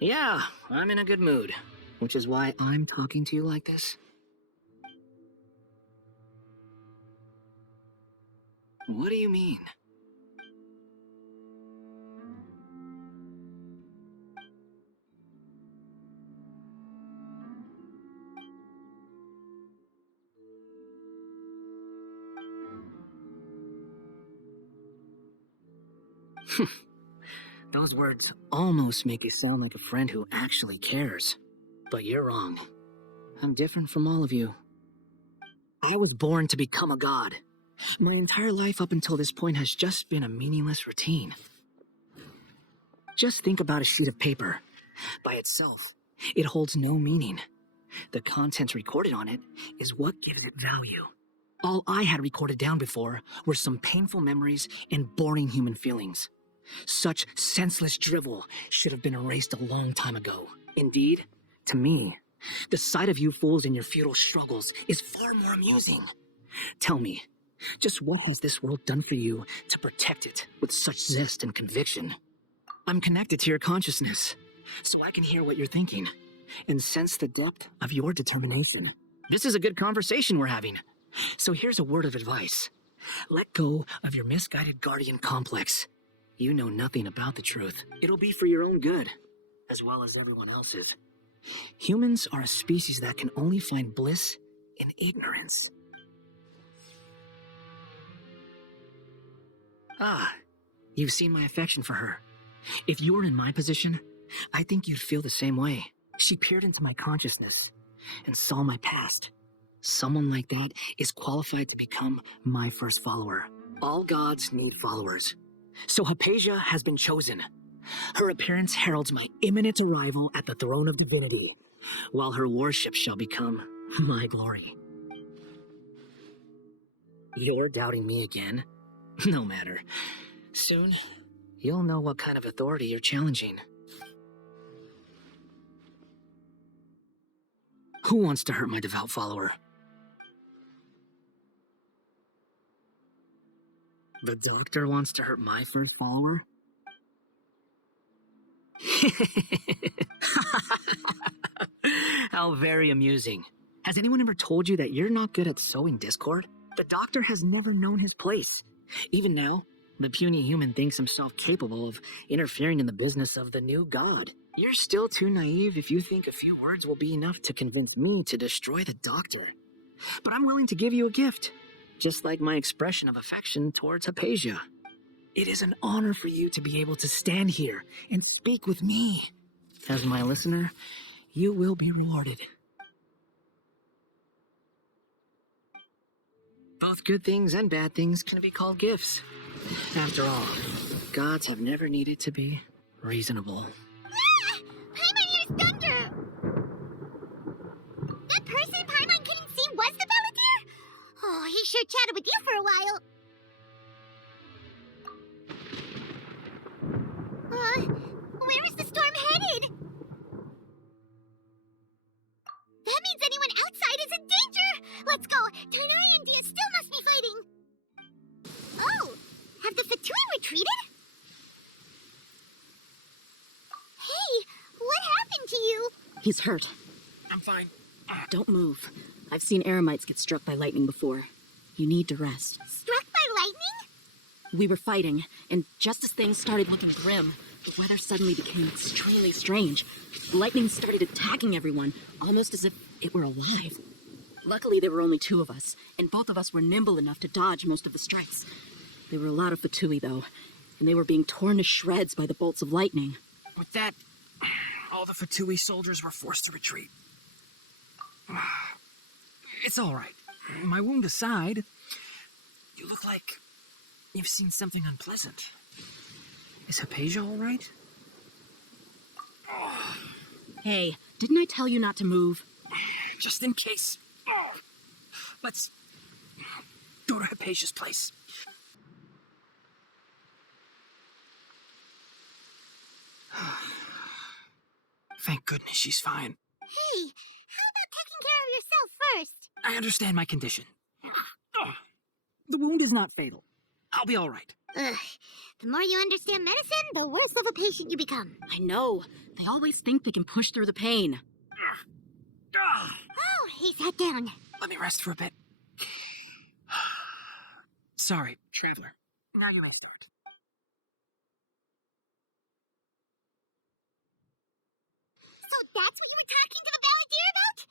Yeah, I'm in a good mood, which is why I'm talking to you like this. What do you mean? Those words almost make you sound like a friend who actually cares. But you're wrong. I'm different from all of you. I was born to become a god. My entire life up until this point has just been a meaningless routine. Just think about a sheet of paper. By itself, it holds no meaning. The content recorded on it is what gives it value. All I had recorded down before were some painful memories and boring human feelings. Such senseless drivel should have been erased a long time ago. Indeed, to me, the sight of you fools in your futile struggles is far more amusing. Tell me, just what has this world done for you to protect it with such zest and conviction? I'm connected to your consciousness, so I can hear what you're thinking and sense the depth of your determination. This is a good conversation we're having. So here's a word of advice. Let go of your misguided guardian complex. You know nothing about the truth. It'll be for your own good, as well as everyone else's. Humans are a species that can only find bliss in ignorance. Ah, you've seen my affection for her. If you were in my position, I think you'd feel the same way. She peered into my consciousness and saw my past. Someone like that is qualified to become my first follower. All gods need followers. So Hypatia has been chosen. Her appearance heralds my imminent arrival at the throne of divinity, while her worship shall become my glory. You're doubting me again? No matter. Soon, you'll know what kind of authority you're challenging. Who wants to hurt my devout follower? The doctor wants to hurt my first follower? How very amusing. Has anyone ever told you that you're not good at sowing discord? The doctor has never known his place. Even now, the puny human thinks himself capable of interfering in the business of the new god. You're still too naive if you think a few words will be enough to convince me to destroy the doctor. But I'm willing to give you a gift, just like my expression of affection towards Hypatia. It is an honor for you to be able to stand here and speak with me. As my listener, you will be rewarded. Both good things and bad things can be called gifts. After all, gods have never needed to be reasonable. Paimon, you're There's thunder! That person Paimon couldn't see was the Balladeer? Oh, he sure chatted with you for a while. Where is the storm headed? That means anyone outside is in danger! Let's go! Tighnari and Dia still must be fighting! Oh! Have the Fatui retreated? Hey! What happened to you? He's hurt. I'm fine. Don't move. I've seen Eremites get struck by lightning before. You need to rest. Struck by lightning? We were fighting, and just as things started looking grim, the weather suddenly became extremely strange. Lightning started attacking everyone, almost as if it were alive. Luckily, there were only two of us, and both of us were nimble enough to dodge most of the strikes. There were a lot of Fatui, though, and they were being torn to shreds by the bolts of lightning. With that, all the Fatui soldiers were forced to retreat. It's all right. My wound aside, you look like you've seen something unpleasant. Is Hypatia all right? Hey, didn't I tell you not to move? Just in case. Let's go to Hypatia's place. Thank goodness she's fine. Hey, how about taking care of yourself first? I understand my condition. The wound is not fatal. I'll be all right. Ugh. The more you understand medicine, the worse of a patient you become. I know. They always think they can push through the pain. Oh, he sat down. Let me rest for a bit. Sorry, Traveler. Now you may start. So that's what you were talking to the Balladeer about?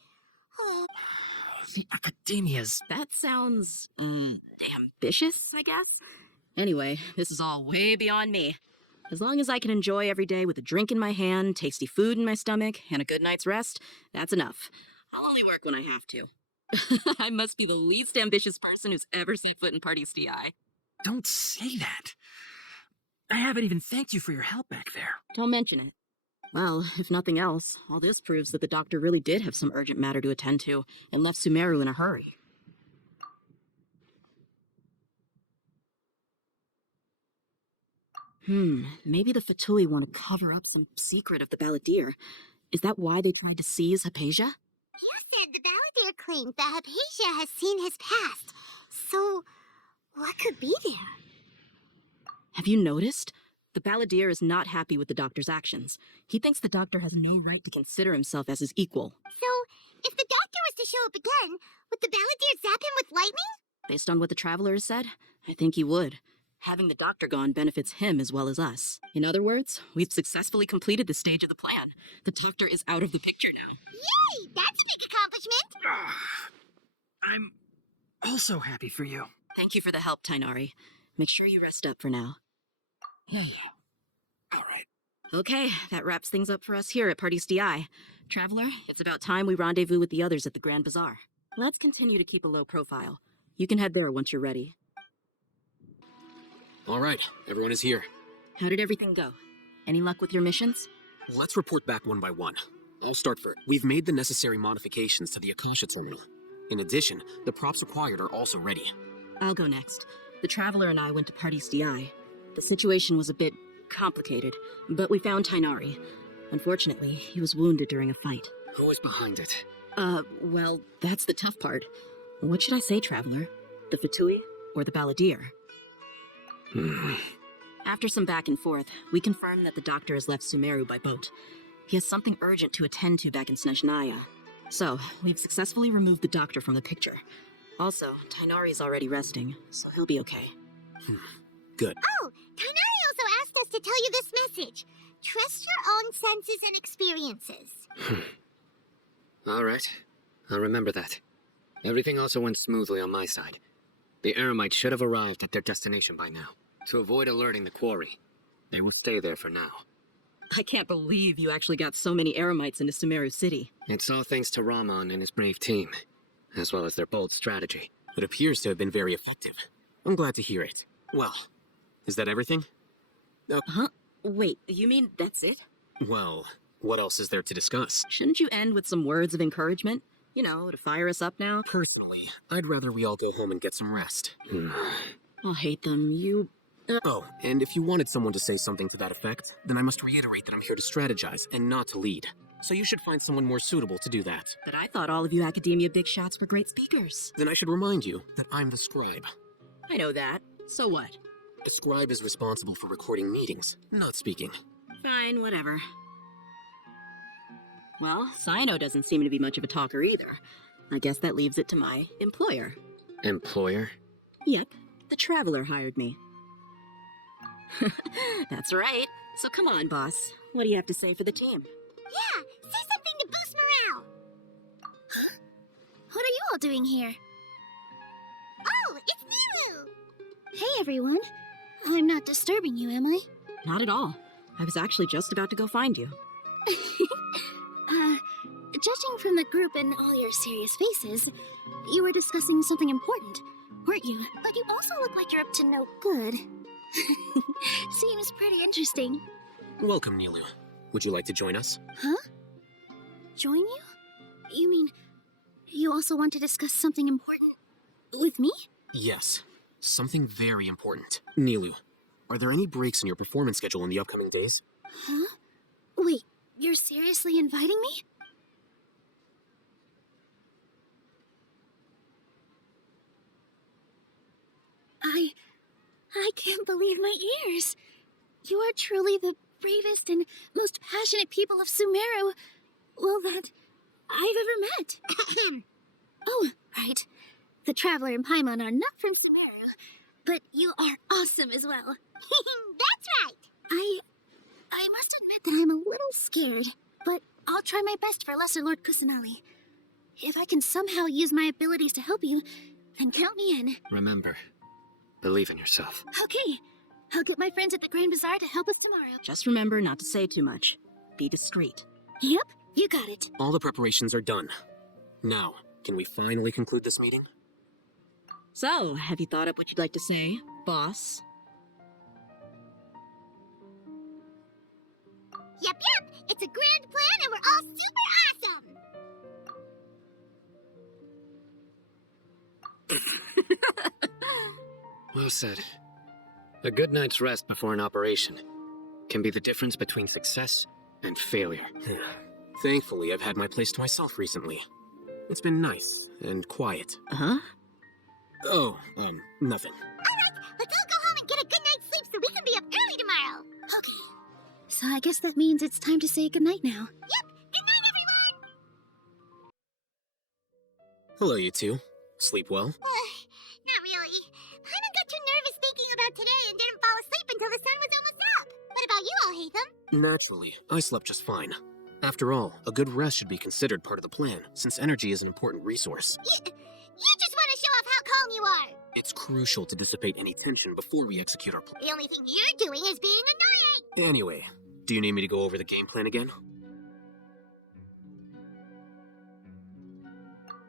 Oh. The Academias. That sounds, ambitious, I guess? Anyway, this is all way beyond me. As long as I can enjoy every day with a drink in my hand, tasty food in my stomach, and a good night's rest, that's enough. I'll only work when I have to. I must be the least ambitious person who's ever set foot in Party's DI. Don't say that. I haven't even thanked you for your help back there. Don't mention it. Well, if nothing else, all this proves that the doctor really did have some urgent matter to attend to and left Sumeru in a hurry. Maybe the Fatui want to cover up some secret of the Balladeer. Is that why they tried to seize Hypatia? You said the Balladeer claimed that Hypatia has seen his past. So, what could be there? Have you noticed? The Balladeer is not happy with the doctor's actions. He thinks the doctor has no right to consider himself as his equal. So, if the doctor was to show up again, would the Balladeer zap him with lightning? Based on what the Traveler has said, I think he would. Having the doctor gone benefits him as well as us. In other words, we've successfully completed this stage of the plan. The doctor is out of the picture now. Yay! That's a big accomplishment! I'm also happy for you. Thank you for the help, Tighnari. Make sure you rest up for now. All right. Okay, that wraps things up for us here at Party's DI. Traveler, it's about time we rendezvous with the others at the Grand Bazaar. Let's continue to keep a low profile. You can head there once you're ready. All right, everyone is here. How did everything go? Any luck with your missions? Let's report back one by one. I'll start first. We've made the necessary modifications to the Akasha terminal. In addition, the props required are also ready. I'll go next. The Traveler and I went to Party's DI. The situation was a bit complicated, but we found Tighnari. Unfortunately, he was wounded during a fight. Who is behind it? Well, that's the tough part. What should I say, Traveler? The Fatui or the Balladeer? After some back and forth, we confirmed that the doctor has left Sumeru by boat. He has something urgent to attend to back in Snezhnaya. So, we've successfully removed the doctor from the picture. Also, Tighnari's already resting, so he'll be okay. Good. Oh, Tighnari also asked us to tell you this message. Trust your own senses and experiences. All right. I'll remember that. Everything also went smoothly on my side. The Eremites should have arrived at their destination by now. To avoid alerting the quarry, they will stay there for now. I can't believe you actually got so many Eremites into Sumeru City. It's all thanks to Rahman and his brave team, as well as their bold strategy. It appears to have been very effective. I'm glad to hear it. Well, is that everything? Huh? Wait, you mean that's it? Well, What else is there to discuss? Shouldn't you end with some words of encouragement? You know, to fire us up now? Personally, I'd rather we all go home and get some rest. I'll hate them. Oh, and if you wanted someone to say something to that effect, then I must reiterate that I'm here to strategize and not to lead. So you should find someone more suitable to do that. But I thought all of you academia big shots were great speakers. Then I should remind you that I'm the scribe. I know that. So what? The scribe is responsible for recording meetings, not speaking. Fine, whatever. Well, Cyno doesn't seem to be much of a talker either. I guess that leaves it to my employer. Employer? Yep, the Traveler hired me. That's right. So come on, boss. What do you have to say for the team? Yeah, say something to boost morale. What are you all doing here? Oh, it's Nilu! Hey, everyone. I'm not disturbing you, am I? Not at all. I was actually just about to go find you. Judging from the group and all your serious faces, you were discussing something important, weren't you? But you also look like you're up to no good. Seems pretty interesting. Welcome, Nilu. Would you like to join us? Huh? Join you? You mean you also want to discuss something important with me? Yes, something very important. Nilu, are there any breaks in your performance schedule in the upcoming days? Huh? Wait, you're seriously inviting me? I can't believe my ears. You are truly the bravest and most passionate people of Sumeru, well, that I've ever met. Oh, right. The Traveler and Paimon are not from Sumeru, but you are awesome as well. That's right. I must admit that I'm a little scared, but I'll try my best for Lesser Lord Kusanali. If I can somehow use my abilities to help you, then count me in. Remember, believe in yourself. Okay. I'll get my friends at the Grand Bazaar to help us tomorrow. Just remember not to say too much. Be discreet. Yep, you got it. All the preparations are done. Now, can we finally conclude this meeting? So, have you thought up what you'd like to say, boss? Yep. It's a grand plan and we're all super awesome. Well said. A good night's rest before an operation can be the difference between success and failure. Thankfully, I've had my place to myself recently. It's been nice and quiet. Huh? Oh, nothing. Alright, let's all go home and get a good night's sleep so we can be up early tomorrow. Okay. So I guess that means it's time to say goodnight now. Yep, good night, everyone! Hello, you two. Sleep well? Not really. Paimon got too nervous thinking about today and didn't fall asleep until the sun was almost up. What about you all, Hatham? Naturally, I slept just fine. After all, a good rest should be considered part of the plan, since energy is an important resource. You just want to show off how calm you are. It's crucial to dissipate any tension before we execute our plan. The only thing you're doing is being annoying. Anyway, do you need me to go over the game plan again?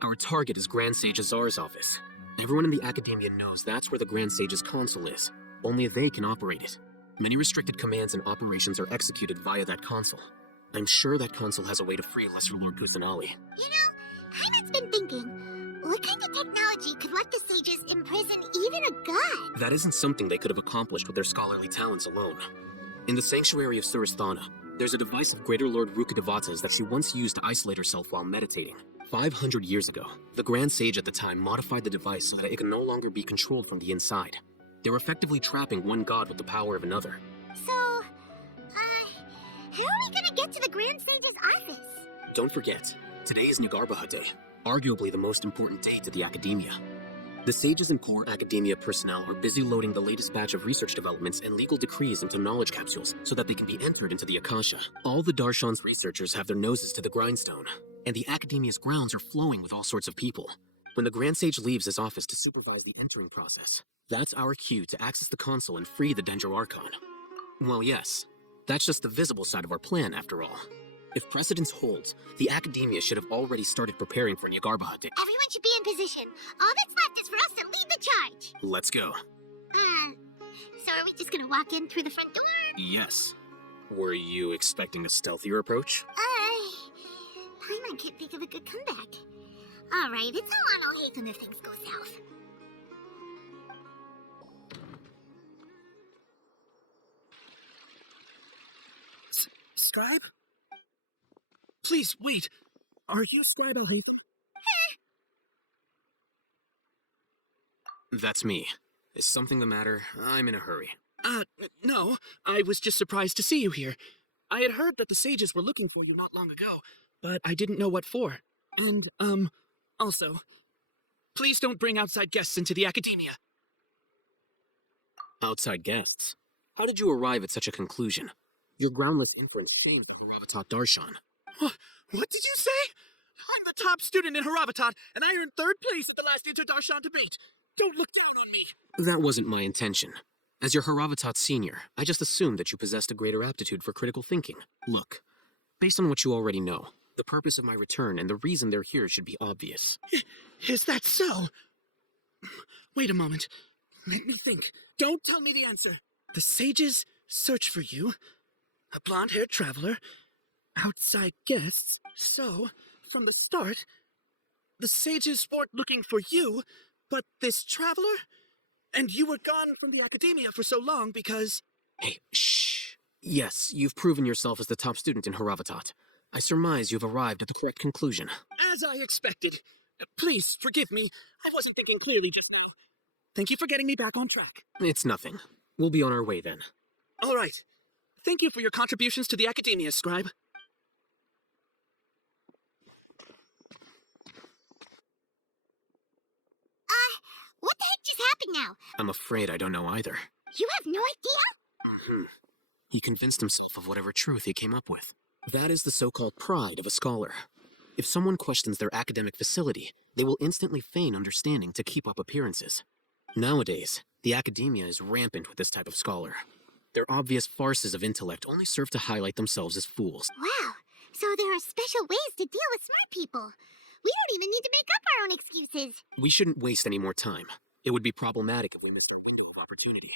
Our target is Grand Sage Azar's office. Everyone in the Academia knows that's where the Grand Sage's console is. Only they can operate it. Many restricted commands and operations are executed via that console. I'm sure that console has a way to free Lesser Lord Kusanali. You know, Paimon's been thinking, what kind of technology could let the sages imprison even a god? That isn't something they could have accomplished with their scholarly talents alone. In the Sanctuary of Surasthana, there's a device of Greater Lord Rukadevata's that she once used to isolate herself while meditating. 500 years ago, the Grand Sage at the time modified the device so that it could no longer be controlled from the inside. They were effectively trapping one god with the power of another. So, how are we gonna get to the Grand Sage's office? Don't forget, today is Nagarbaha Day, arguably the most important day to the Academia. The sages and core Academia personnel are busy loading the latest batch of research developments and legal decrees into knowledge capsules so that they can be entered into the Akasha. All the Darshan's researchers have their noses to the grindstone, and the Academia's grounds are flowing with all sorts of people. When the Grand Sage leaves his office to supervise the entering process, that's our cue to access the console and free the Dendro Archon. Well, yes, that's just the visible side of our plan, after all. If precedence holds, the Academia should have already started preparing for Nagarbaha Day. Everyone should be in position. All that's left is for us to lead the charge. Let's go. So are we just gonna walk in through the front door? Yes. Were you expecting a stealthier approach? Paimon can't think of a good comeback. Alright, it's all on O'Haken if things go south. Scribe? Please, wait. Are you scared of O'Haken? That's me. Is something the matter? I'm in a hurry. No. I was just surprised to see you here. I had heard that the sages were looking for you not long ago, but I didn't know what for. And, also, please don't bring outside guests into the academia. Outside guests? How did you arrive at such a conclusion? Your groundless inference shames the Haravatat Darshan. What did you say? I'm the top student in Haravatat, and I earned 3rd place at the last Inter-Darshan debate. Don't look down on me. That wasn't my intention. As your Haravatat senior, I just assumed that you possessed a greater aptitude for critical thinking. Look, based on what you already know, the purpose of my return and the reason they're here should be obvious. Is that so? Wait a moment. Let me think. Don't tell me the answer. The sages search for you. A blonde-haired traveler. Outside guests. So, from the start, the sages weren't looking for you, but this traveler? And you were gone from the academia for so long because... Hey, shh. Yes, you've proven yourself as the top student in Haravatat. I surmise you've arrived at the correct conclusion. As I expected. Please, forgive me. I wasn't thinking clearly just now. Thank you for getting me back on track. It's nothing. We'll be on our way then. All right. Thank you for your contributions to the academia, Scribe. What the heck just happened now? I'm afraid I don't know either. You have no idea? He convinced himself of whatever truth he came up with. That is the so-called pride of a scholar. If someone questions their academic facility, they will instantly feign understanding to keep up appearances. Nowadays, the academia is rampant with this type of scholar. Their obvious farces of intellect only serve to highlight themselves as fools. Wow, so there are special ways to deal with smart people. We don't even need to make up our own excuses. We shouldn't waste any more time. It would be problematic if we missed an opportunity.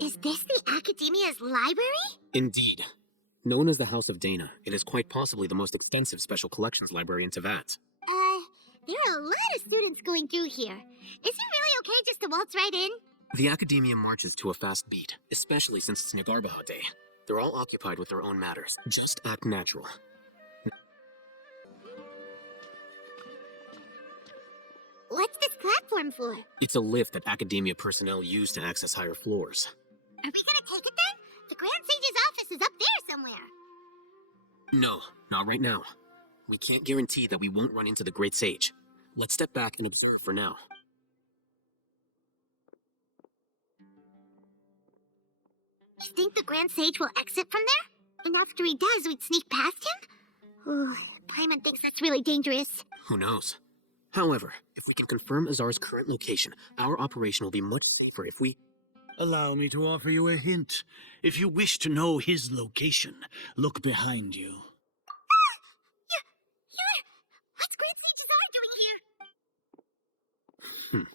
Is this the Academia's library? Indeed. Known as the House of Dana, it is quite possibly the most extensive special collections library in Tevat. There are a lot of students going through here. Is it really okay just to waltz right in? The Academia marches to a fast beat, especially since it's Nagarbaha Day. They're all occupied with their own matters. Just act natural. What's this platform for? It's a lift that Academia personnel use to access higher floors. Are we gonna take it then? The Grand Sage's office is up there somewhere. No, not right now. We can't guarantee that we won't run into the Great Sage. Let's step back and observe for now. You think the Grand Sage will exit from there? And after he does, we'd sneak past him? Ooh, Paimon thinks that's really dangerous. Who knows? However, if we can confirm Azar's current location, our operation will be much safer if we... Allow me to offer you a hint. If you wish to know his location, look behind you. What's Grand Sage Azar doing here?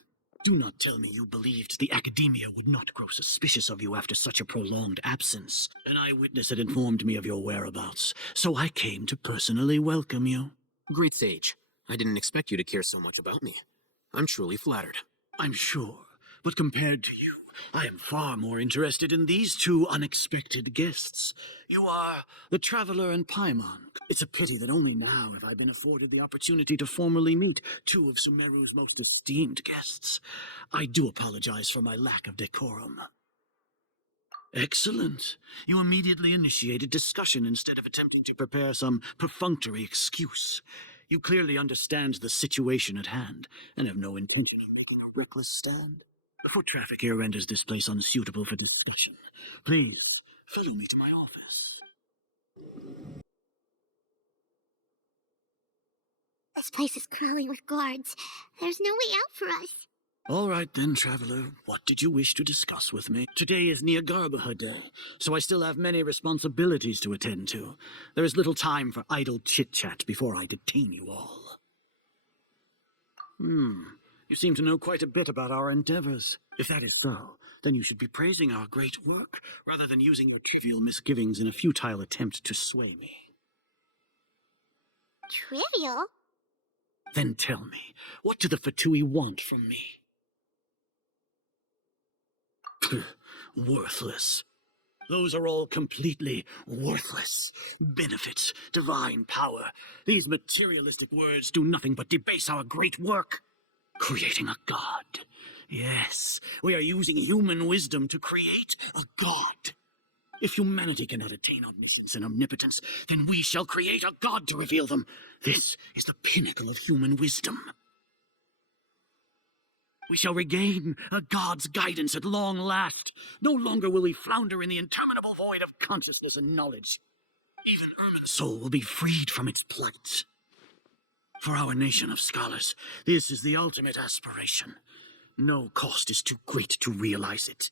Do not tell me you believed the Academia would not grow suspicious of you after such a prolonged absence. An eyewitness had informed me of your whereabouts, so I came to personally welcome you. Great Sage, I didn't expect you to care so much about me. I'm truly flattered. I'm sure, but compared to you, I am far more interested in these two unexpected guests. You are the Traveler and Paimon. It's a pity that only now have I been afforded the opportunity to formally meet two of Sumeru's most esteemed guests. I do apologize for my lack of decorum. Excellent. You immediately initiated discussion instead of attempting to prepare some perfunctory excuse. You clearly understand the situation at hand and have no intention of making a reckless stand. Foot traffic here renders this place unsuitable for discussion. Please, follow me to my office. This place is crawling with guards. There's no way out for us. All right then, Traveler. What did you wish to discuss with me? Today is Niagarbaha Day, so I still have many responsibilities to attend to. There is little time for idle chit-chat before I detain you all. You seem to know quite a bit about our endeavors. If that is so, then you should be praising our great work, rather than using your trivial misgivings in a futile attempt to sway me. Trivial? Then tell me, what do the Fatui want from me? Worthless. Those are all completely worthless. Benefits, divine power. These materialistic words do nothing but debase our great work. Creating a god. Yes, we are using human wisdom to create a god. If humanity cannot attain omniscience and omnipotence, then we shall create a god to reveal them. This is the pinnacle of human wisdom. We shall regain a god's guidance at long last. No longer will we flounder in the interminable void of consciousness and knowledge. Even Irminsul will be freed from its plight. For our nation of scholars, this is the ultimate aspiration. No cost is too great to realize it.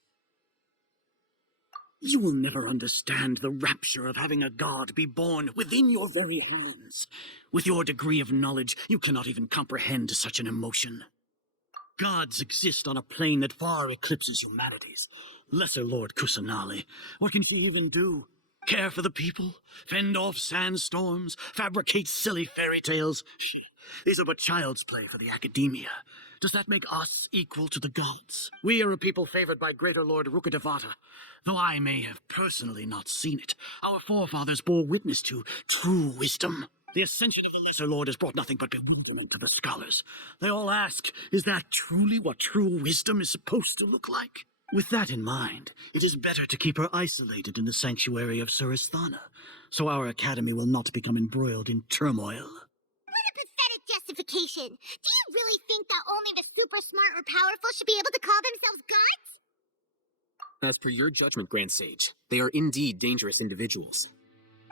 You will never understand the rapture of having a god be born within your very hands. With your degree of knowledge, you cannot even comprehend such an emotion. Gods exist on a plane that far eclipses humanity's. Lesser Lord Kusanali, what can she even do? Care for the people? Fend off sandstorms? Fabricate silly fairy tales? These are but child's play for the academia. Does that make us equal to the gods? We are a people favored by Greater Lord Rukadevata. Though I may have personally not seen it, our forefathers bore witness to true wisdom. The ascension of the Lesser Lord has brought nothing but bewilderment to the scholars. They all ask, is that truly what true wisdom is supposed to look like? With that in mind, it is better to keep her isolated in the sanctuary of Suristhana, so our academy will not become embroiled in turmoil. What a pathetic justification. Do you really think that only the super smart or powerful should be able to call themselves gods? As per your judgment, Grand Sage, they are indeed dangerous individuals.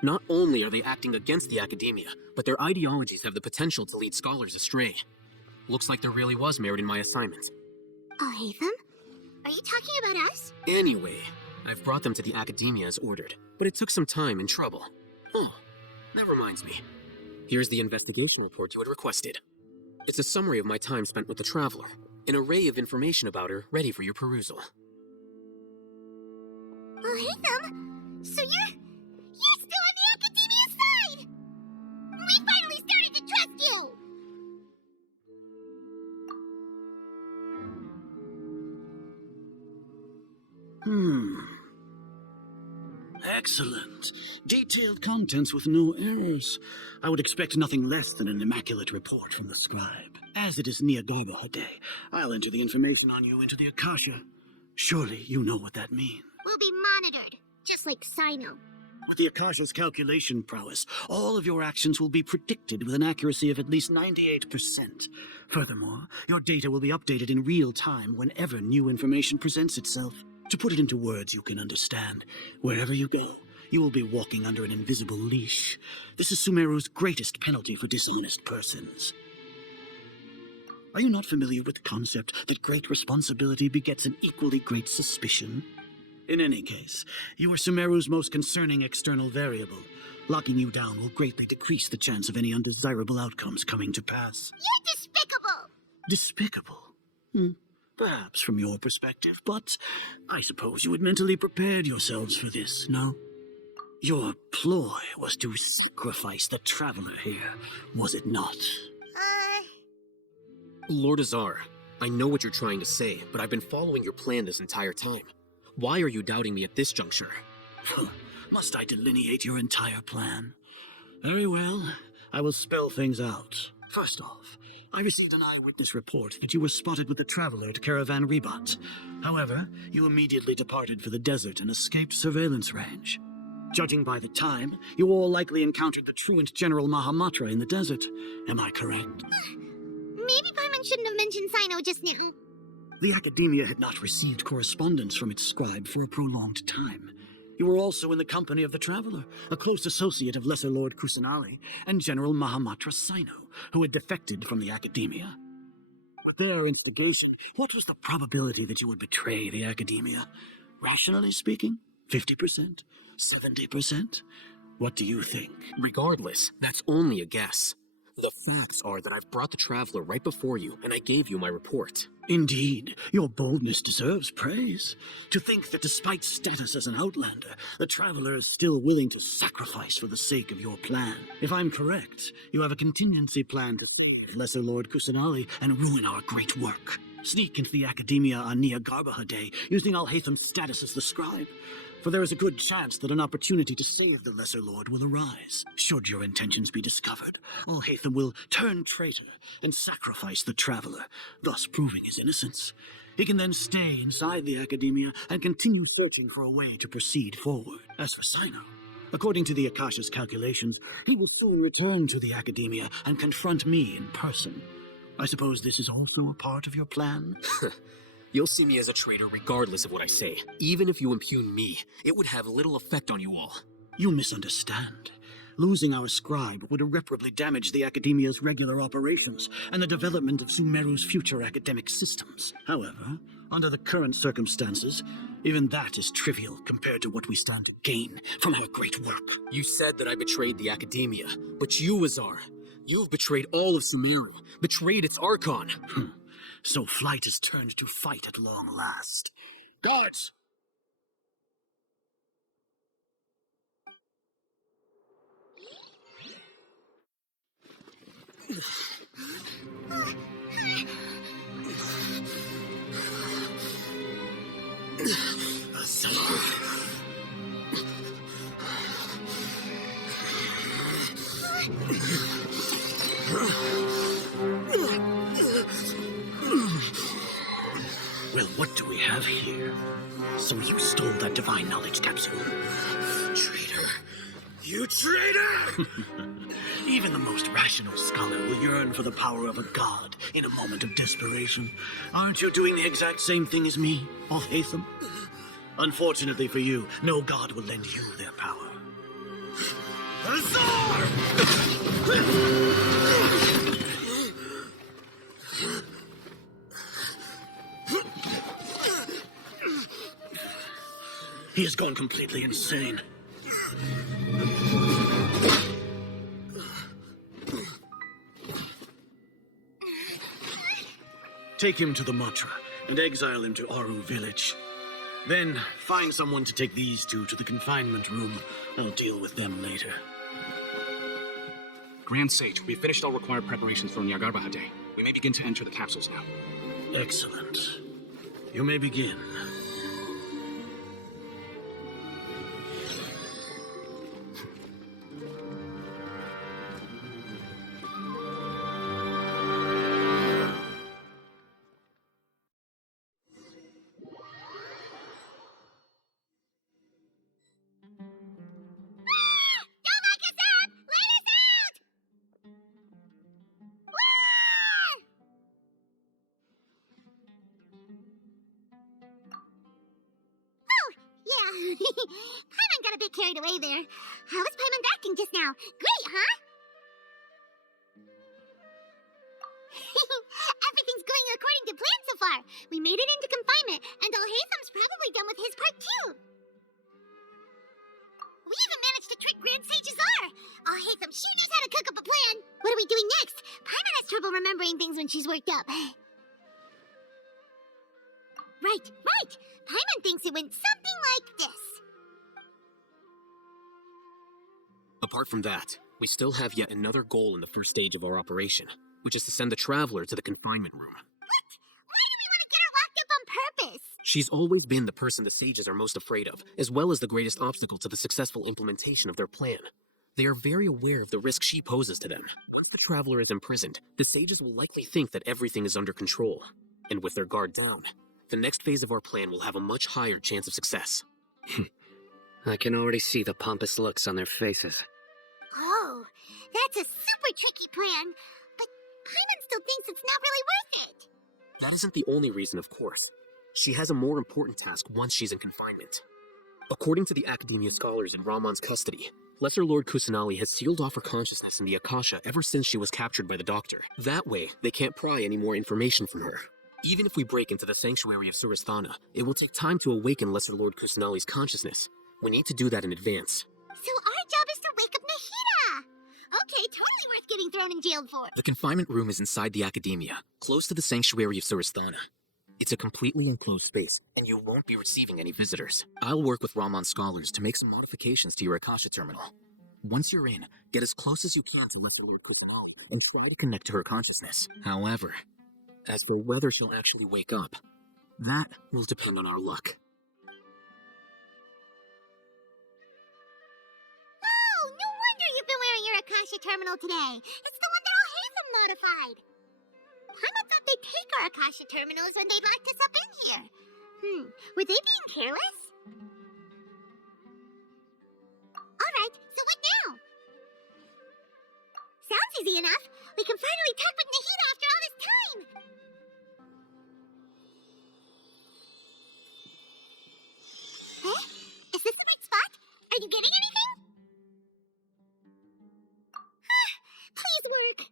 Not only are they acting against the academia, but their ideologies have the potential to lead scholars astray. Looks like there really was merit in my assignment. Oh, Hatham? Are you talking about us? Anyway, I've brought them to the academia as ordered, but it took some time and trouble. Oh, that reminds me. Here's the investigation report you had requested. It's a summary of my time spent with the Traveler, an array of information about her ready for your perusal. Oh, Hatham? So you're still on the academia side! We finally started to trust you! Excellent. Detailed contents with no errors. I would expect nothing less than an immaculate report from the scribe. As it is Niagarbaha Day, I'll enter the information on you into the Akasha. Surely you know what that means. We'll be monitored, just like Sino. With the Akasha's calculation prowess, all of your actions will be predicted with an accuracy of at least 98%. Furthermore, your data will be updated in real time whenever new information presents itself. To put it into words you can understand, wherever you go, you will be walking under an invisible leash. This is Sumeru's greatest penalty for dishonest persons. Are you not familiar with the concept that great responsibility begets an equally great suspicion? In any case, you are Sumeru's most concerning external variable. Locking you down will greatly decrease the chance of any undesirable outcomes coming to pass. You're despicable! Despicable? Perhaps from your perspective, but I suppose you had mentally prepared yourselves for this, no? Your ploy was to sacrifice the Traveler here, was it not? Lord Azar, I know what you're trying to say, but I've been following your plan this entire time. Why are you doubting me at this juncture? Must I delineate your entire plan? Very well, I will spell things out. First off, I received an eyewitness report that you were spotted with the Traveler at Caravan Ribat. However, you immediately departed for the desert and escaped surveillance range. Judging by the time, you all likely encountered the truant General Mahamatra in the desert. Am I correct? Maybe Paimon shouldn't have mentioned Sino just now. The Academia had not received correspondence from its scribe for a prolonged time. You were also in the company of the Traveler, a close associate of Lesser Lord Kusanali and General Mahamatra Sino, who had defected from the Academia. At their instigation, what was the probability that you would betray the Academia? Rationally speaking, 50%? 70%? What do you think? Regardless, that's only a guess. The facts are that I've brought the Traveler right before you, and I gave you my report. Indeed, your boldness deserves praise. To think that despite status as an outlander, the Traveler is still willing to sacrifice for the sake of your plan. If I'm correct, you have a contingency plan to find Lesser Lord Kusanali and ruin our great work. Sneak into the Academia on Nia Garbaha Day, using Alhaitham's status as the scribe. For there is a good chance that an opportunity to save the Lesser Lord will arise. Should your intentions be discovered, Alhaitham will turn traitor and sacrifice the Traveler, thus proving his innocence. He can then stay inside the Academia and continue searching for a way to proceed forward. As for Sino, according to the Akasha's calculations, he will soon return to the Academia and confront me in person. I suppose this is also a part of your plan? You'll see me as a traitor regardless of what I say. Even if you impugn me, it would have little effect on you all. You misunderstand. Losing our scribe would irreparably damage the Academia's regular operations and the development of Sumeru's future academic systems. However, under the current circumstances, even that is trivial compared to what we stand to gain from our great work. You said that I betrayed the Academia, but you, Azar, you've betrayed all of Sumeru, betrayed its Archon. So flight has turned to fight at long last. Guards! Well, what do we have here? So you stole that divine knowledge capsule. Traitor! You traitor! Even the most rational scholar will yearn for the power of a god in a moment of desperation. Aren't you doing the exact same thing as me, Alhaitham? Unfortunately for you, no god will lend you their power. Azar! He has gone completely insane. Take him to the Matra and exile him to Aru village. Then find someone to take these two to the confinement room. I'll deal with them later. Grand Sage, we have finished all required preparations for Nyagarbaha Day. We may begin to enter the capsules now. Excellent. You may begin. Paimon got a bit carried away there. How was Paimon acting just now? Great, huh? Everything's going according to plan so far. We made it into confinement, and Alhaitham's probably done with his part too. We even managed to trick Grand Sage Azar. Alhaitham, she knows how to cook up a plan. What are we doing next? Paimon has trouble remembering things when she's worked up. Right. Paimon thinks it went something like this. Apart from that, we still have yet another goal in the first stage of our operation, which is to send the Traveler to the confinement room. What? Why do we want to get her locked up on purpose? She's always been the person the sages are most afraid of, as well as the greatest obstacle to the successful implementation of their plan. They are very aware of the risk she poses to them. If the Traveler is imprisoned, the sages will likely think that everything is under control. And with their guard down, the next phase of our plan will have a much higher chance of success. I can already see the pompous looks on their faces. Oh, that's a super tricky plan, but Paimon still thinks it's not really worth it. That isn't the only reason, of course. She has a more important task once she's in confinement. According to the Academia scholars in Ramon's custody, Lesser Lord Kusanali has sealed off her consciousness in the Akasha ever since she was captured by the Doctor. That way, they can't pry any more information from her. Even if we break into the sanctuary of Surasthana, it will take time to awaken Lesser Lord Kusanali's consciousness. We need to do that in advance. So our job is to wake up Nahida! Okay, totally worth getting thrown in jail for. The confinement room is inside the Academia, close to the sanctuary of Surasthana. It's a completely enclosed space, and you won't be receiving any visitors. I'll work with Raman scholars to make some modifications to your Akasha terminal. Once you're in, get as close as you can to Lord Kusanali and try to connect to her consciousness. However, as for whether she'll actually wake up, that will depend on our luck. Oh, no wonder you've been wearing your Akasha terminal today. It's the one that Al-Haytham modified. Paimon thought they'd take our Akasha terminals when they locked us up in here. Were they being careless? Alright, so what now? Sounds easy enough. We can finally talk with Nahida after all this time. Huh? Is this the right spot? Are you getting anything? Please work.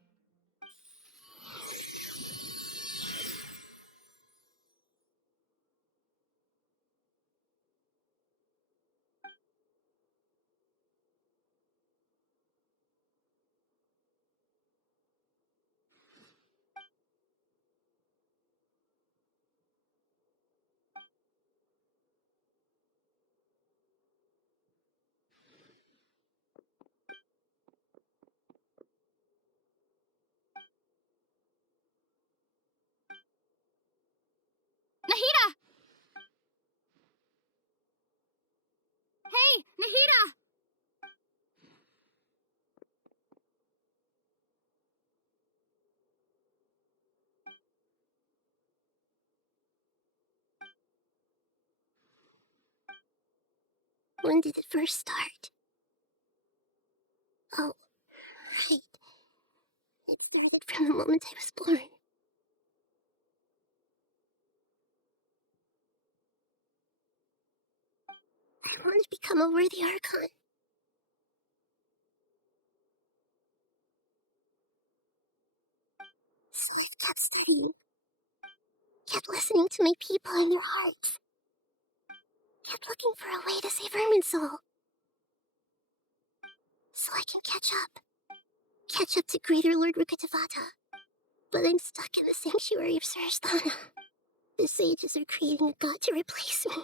Nahida! Hey, Nahida! When did it first start? Oh, right. It started from the moment I was born. I want to become a worthy Archon. So I kept studying. Kept listening to my people and their hearts. Kept looking for a way to save Irminsul. So I can catch up. Catch up to Greater Lord Rukkhadevata. But I'm stuck in the sanctuary of Sarasthana. The sages are creating a god to replace me.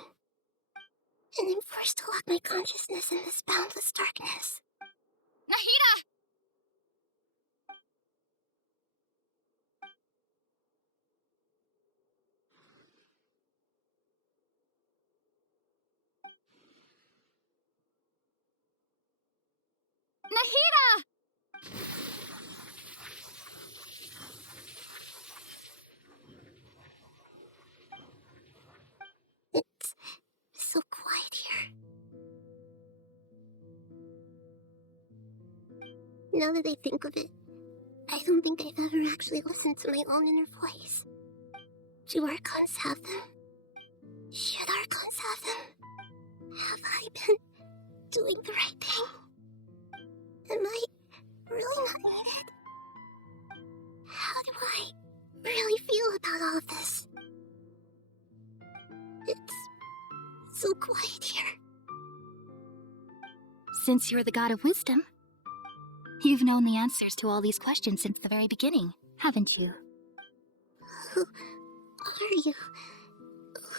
And I'm forced to lock my consciousness in this boundless darkness. Nahida! Nahida! It's so quiet here. Now that I think of it, I don't think I've ever actually listened to my own inner voice. Do Archons have them? Should Archons have them? Have I been doing the right thing? Am I really not needed? How do I really feel about all of this? It's so quiet here. Since you're the god of wisdom, you've known the answers to all these questions since the very beginning, haven't you? Who are you?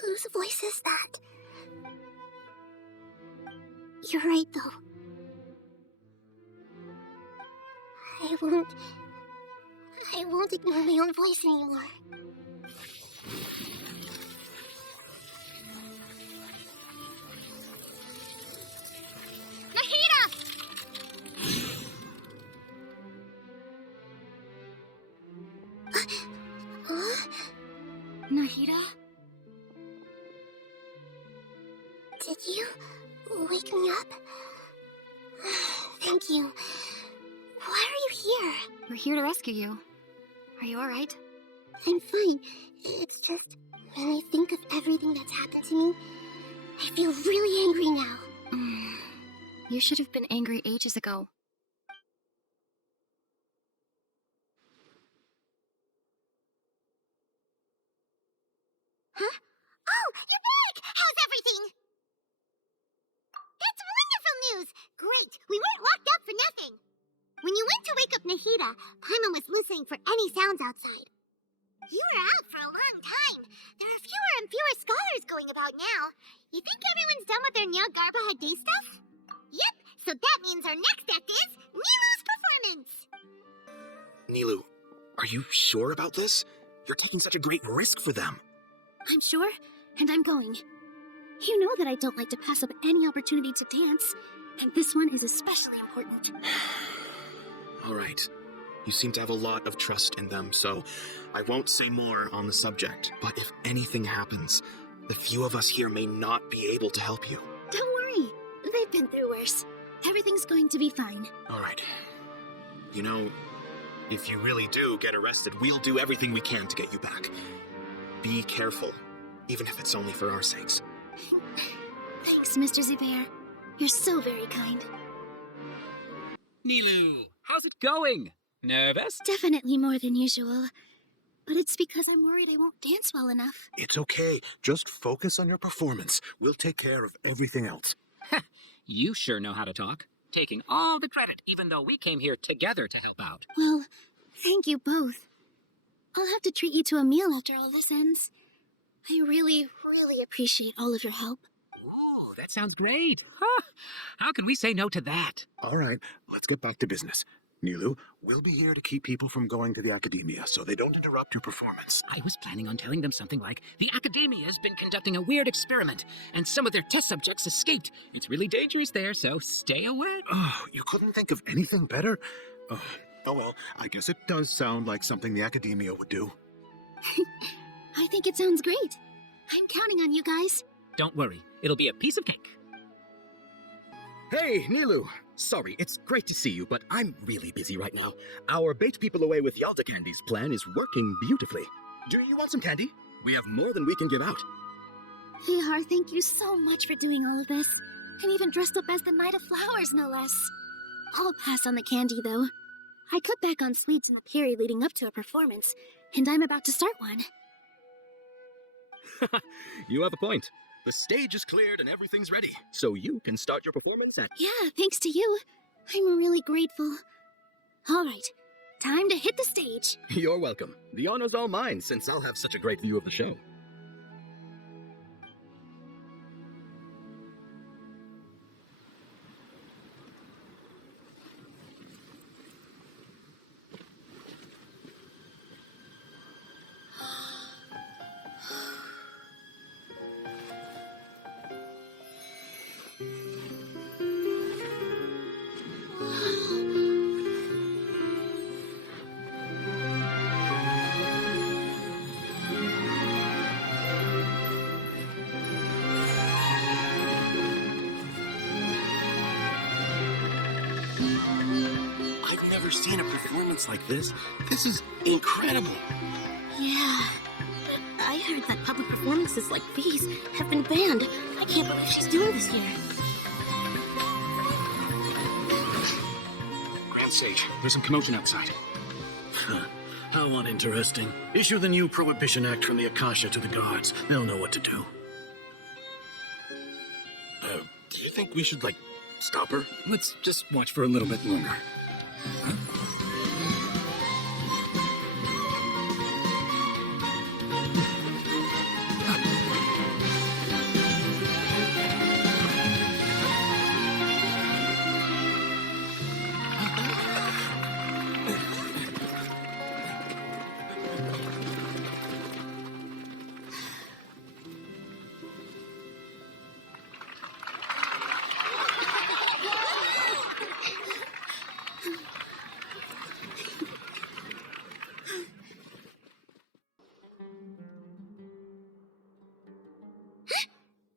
Whose voice is that? You're right, though. I won't ignore my own voice anymore. Nahida! Nahida? Did you wake me up? Thank you. Why are you here? We're here to rescue you. Are you alright? I'm fine. It's just, when I think of everything that's happened to me, I feel really angry now. You should have been angry ages ago. Huh? Oh, you're back! How's everything? That's wonderful news! Great! We weren't locked up for nothing! When you went to wake up Nahida, Paimon was listening for any sounds outside. You were out for a long time. There are fewer and fewer scholars going about now. You think everyone's done with their Nyargarba Day stuff? Yep, so that means our next act is Nilu's performance! Nilu, are you sure about this? You're taking such a great risk for them. I'm sure, and I'm going. You know that I don't like to pass up any opportunity to dance, and this one is especially important. All right. You seem to have a lot of trust in them, so I won't say more on the subject. But if anything happens, the few of us here may not be able to help you. Don't worry. They've been through worse. Everything's going to be fine. All right. You know, if you really do get arrested, we'll do everything we can to get you back. Be careful, even if it's only for our sakes. Thanks, Mr. Zubair. You're so very kind. Nilu, how's it going? Nervous? Definitely more than usual. But it's because I'm worried I won't dance well enough. It's okay. Just focus on your performance. We'll take care of everything else. You sure know how to talk. Taking all the credit, even though we came here together to help out. Well, thank you both. I'll have to treat you to a meal after all this ends. I really appreciate all of your help. Ooh, that sounds great. Huh. How can we say no to that? All right, let's get back to business. Nilu, we'll be here to keep people from going to the academia so they don't interrupt your performance. I was planning on telling them something like, the academia has been conducting a weird experiment, and some of their test subjects escaped. It's really dangerous there, so stay away. Oh, you couldn't think of anything better? Oh well, I guess it does sound like something the academia would do. I think it sounds great. I'm counting on you guys. Don't worry, it'll be a piece of cake. Hey, Nilu! Sorry, it's great to see you, but I'm really busy right now. Our Bait People Away with Yalta Candies plan is working beautifully. Do you want some candy? We have more than we can give out. Vihar, thank you so much for doing all of this. And even dressed up as the Knight of Flowers, no less. I'll pass on the candy, though. I cut back on sweets in the period leading up to a performance, and I'm about to start one. You have a point. The stage is cleared and everything's ready, so you can start your performance at... Yeah, thanks to you. I'm really grateful. All right, time to hit the stage. You're welcome. The honor's all mine, since I'll have such a great view of the show. Seen a performance like this. This is incredible. Yeah. I heard that public performances like these have been banned. I can't believe she's doing this here. Grand Sage, there's some commotion outside. How uninteresting. Issue the new Prohibition Act from the Akasha to the guards. They'll know what to do. Do you think we should, stop her? Let's just watch for a little bit longer.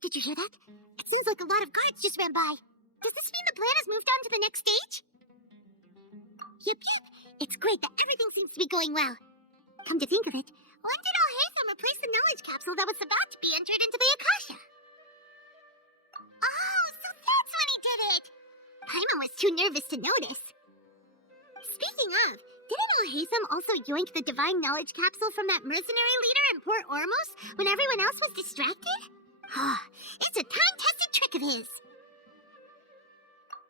Did you hear that? It seems like a lot of guards just ran by. Does this mean the plan has moved on to the next stage? Yep. It's great that everything seems to be going well. Come to think of it, when did Alhaitham replace the knowledge capsule that was about to be entered into the Akasha? Oh, so that's when he did it! Paimon was too nervous to notice. Speaking of, didn't Alhaitham also yoink the divine knowledge capsule from that mercenary leader in Port Ormos when everyone else was distracted? It's a time-tested trick of his.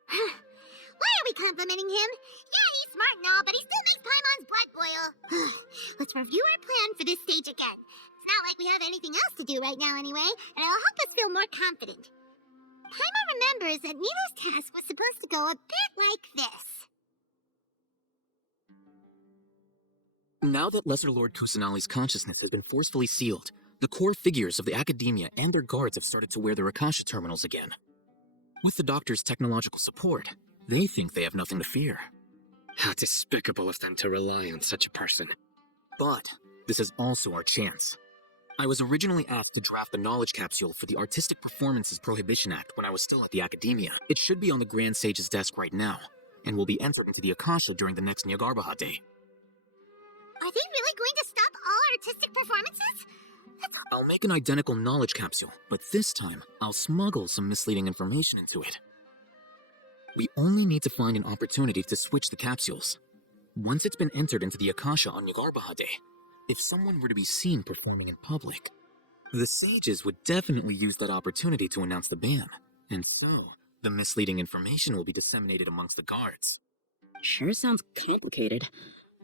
Why are we complimenting him? Yeah, let's review our plan for this stage again. It's not like we have anything else to do right now anyway, and it'll help us feel more confident. Paimon remembers that Nido's task was supposed to go a bit like this. Now that Lesser Lord Kusanali's consciousness has been forcefully sealed, the core figures of the Academia and their guards have started to wear their Akasha terminals again. With the Doctor's technological support, they think they have nothing to fear. How despicable of them to rely on such a person. But this is also our chance. I was originally asked to draft the knowledge capsule for the Artistic Performances Prohibition Act when I was still at the Academia. It should be on the Grand Sage's desk right now, and will be entered into the Akasha during the next Nyargarbaha Day. Are they really going to stop all artistic performances? I'll make an identical knowledge capsule, but this time, I'll smuggle some misleading information into it. We only need to find an opportunity to switch the capsules. Once it's been entered into the Akasha on Nyargarbaha Day, if someone were to be seen performing in public, the sages would definitely use that opportunity to announce the ban, and so the misleading information will be disseminated amongst the guards. Sure sounds complicated,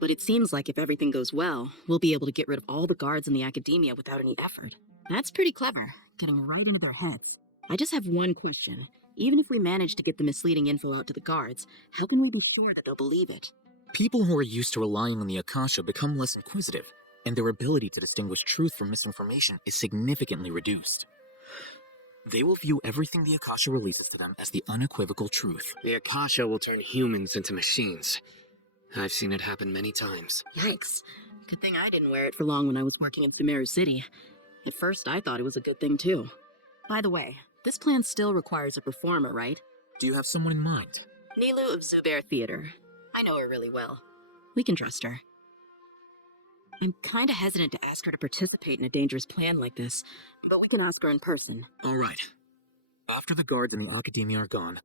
but it seems like if everything goes well, we'll be able to get rid of all the guards in the Academia without any effort. That's pretty clever, getting right into their heads. I just have one question. Even if we manage to get the misleading info out to the guards, how can we be sure that they'll believe it? People who are used to relying on the Akasha become less inquisitive, and their ability to distinguish truth from misinformation is significantly reduced. They will view everything the Akasha releases to them as the unequivocal truth. The Akasha will turn humans into machines. I've seen it happen many times. Yikes. Good thing I didn't wear it for long when I was working in Sumeru City. At first, I thought it was a good thing, too. By the way, this plan still requires a performer, right? Do you have someone in mind? Nilu of Zubair Theater. I know her really well. We can trust her. I'm kinda hesitant to ask her to participate in a dangerous plan like this, but we can ask her in person. All right. After the guards and the Academia are gone,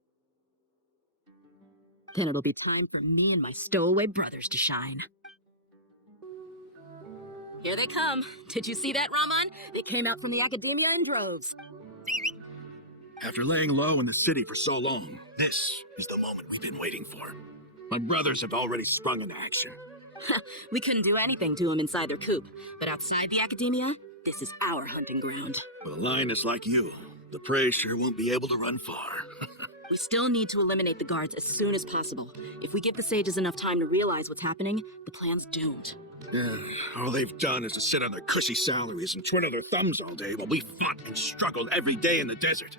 then it'll be time for me and my stowaway brothers to shine. Here they come. Did you see that, Raman? They came out from the Academia in droves. After laying low in the city for so long, this is the moment we've been waiting for. My brothers have already sprung into action. We couldn't do anything to them inside their coop, but outside the Academia, this is our hunting ground. With a lioness like you, the prey sure won't be able to run far. We still need to eliminate the guards as soon as possible. If we give the sages enough time to realize what's happening, the plan's doomed. Yeah, all they've done is to sit on their cushy salaries and twiddle their thumbs all day while we fought and struggled every day in the desert.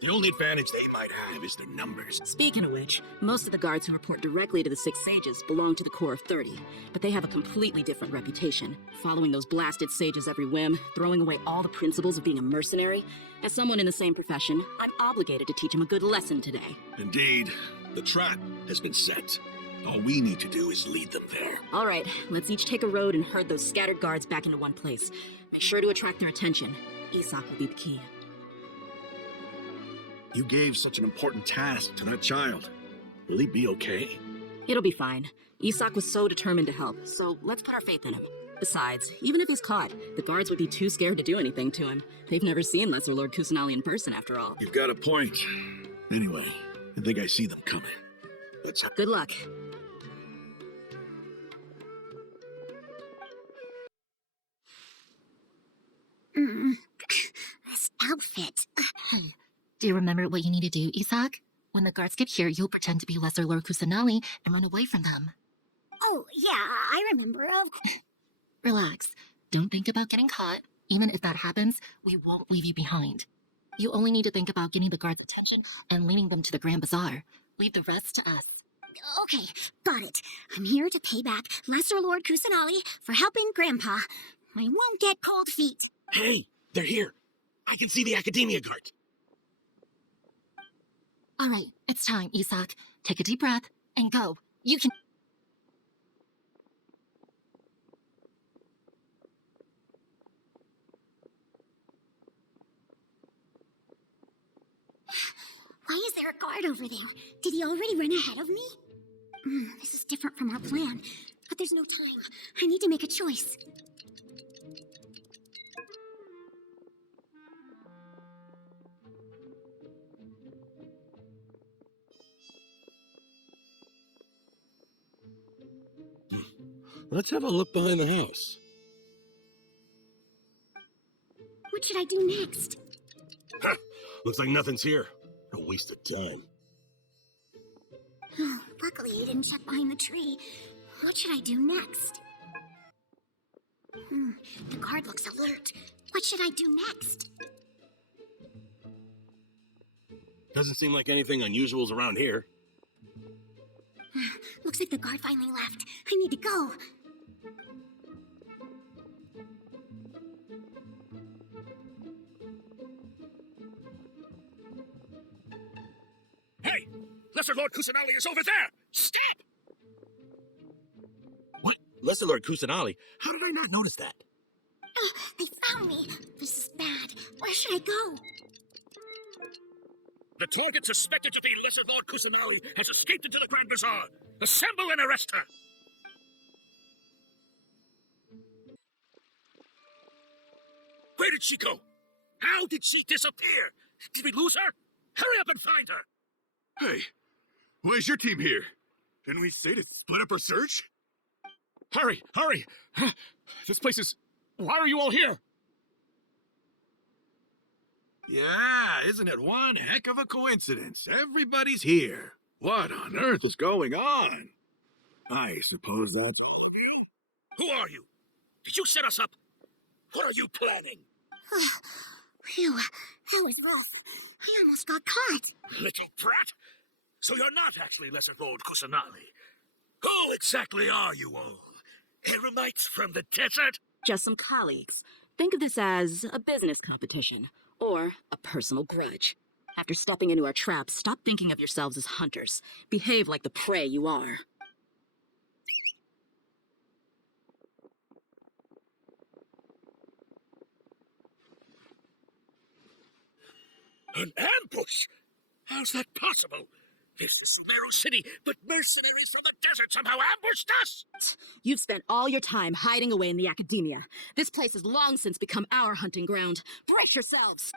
The only advantage they might have is their numbers. Speaking of which, most of the guards who report directly to the Six Sages belong to the Corps of 30, but they have a completely different reputation, following those blasted sages every whim, throwing away all the principles of being a mercenary. As someone in the same profession, I'm obligated to teach them a good lesson today. Indeed, the trap has been set. All we need to do is lead them there. All right, let's each take a road and herd those scattered guards back into one place. Make sure to attract their attention. Isak will be the key. You gave such an important task to that child. Will he be okay? It'll be fine. Isak was so determined to help, so let's put our faith in him. Besides, even if he's caught, the guards would be too scared to do anything to him. They've never seen Lesser Lord Kusanali in person, after all. You've got a point. Anyway, I think I see them coming. Let's Good luck. This outfit. Do you remember what you need to do, Isak? When the guards get here, you'll pretend to be Lesser Lord Kusanali and run away from them. Oh, yeah, I remember. Relax. Don't think about getting caught. Even if that happens, we won't leave you behind. You only need to think about getting the guards' attention and leading them to the Grand Bazaar. Leave the rest to us. Okay, got it. I'm here to pay back Lesser Lord Kusanali for helping Grandpa. I won't get cold feet. Hey, they're here. I can see the Academia guard. All right, it's time, Isak. Take a deep breath and go. You can... Why is there a guard over there? Did he already run ahead of me? This is different from our plan. But there's no time. I need to make a choice. Let's have a look behind the house. What should I do next? Huh, looks like nothing's here. A waste of time. Luckily, you didn't check behind the tree. What should I do next? The guard looks alert. What should I do next? Doesn't seem like anything unusual's around here. Looks like the guard finally left. I need to go. Hey! Lesser Lord Kusanali is over there! Stop! What? Lesser Lord Kusanali? How did I not notice that? They found me. This is bad. Where should I go? The target suspected to be Lesser Lord Kusanali has escaped into the Grand Bazaar. Assemble and arrest her! Where did she go? How did she disappear? Did we lose her? Hurry up and find her! Hey, why is your team here? Didn't we say to split up our search? Hurry, hurry! This place is... Why are you all here? Yeah, isn't it one heck of a coincidence? Everybody's here. What on earth is going on? I suppose that's... Who are you? Did you set us up? What are you planning? Phew, that was rough. I almost got caught. Little brat! So you're not actually Lesser Lord Kusanali. Who exactly are you all? Eremites from the desert? Just some colleagues. Think of this as a business competition, or a personal grudge. After stepping into our traps, stop thinking of yourselves as hunters. Behave like the prey you are. An ambush? How's that possible? It's the Sumeru city, but mercenaries from the desert somehow ambushed us! You've spent all your time hiding away in the academia. This place has long since become our hunting ground. Brace yourselves!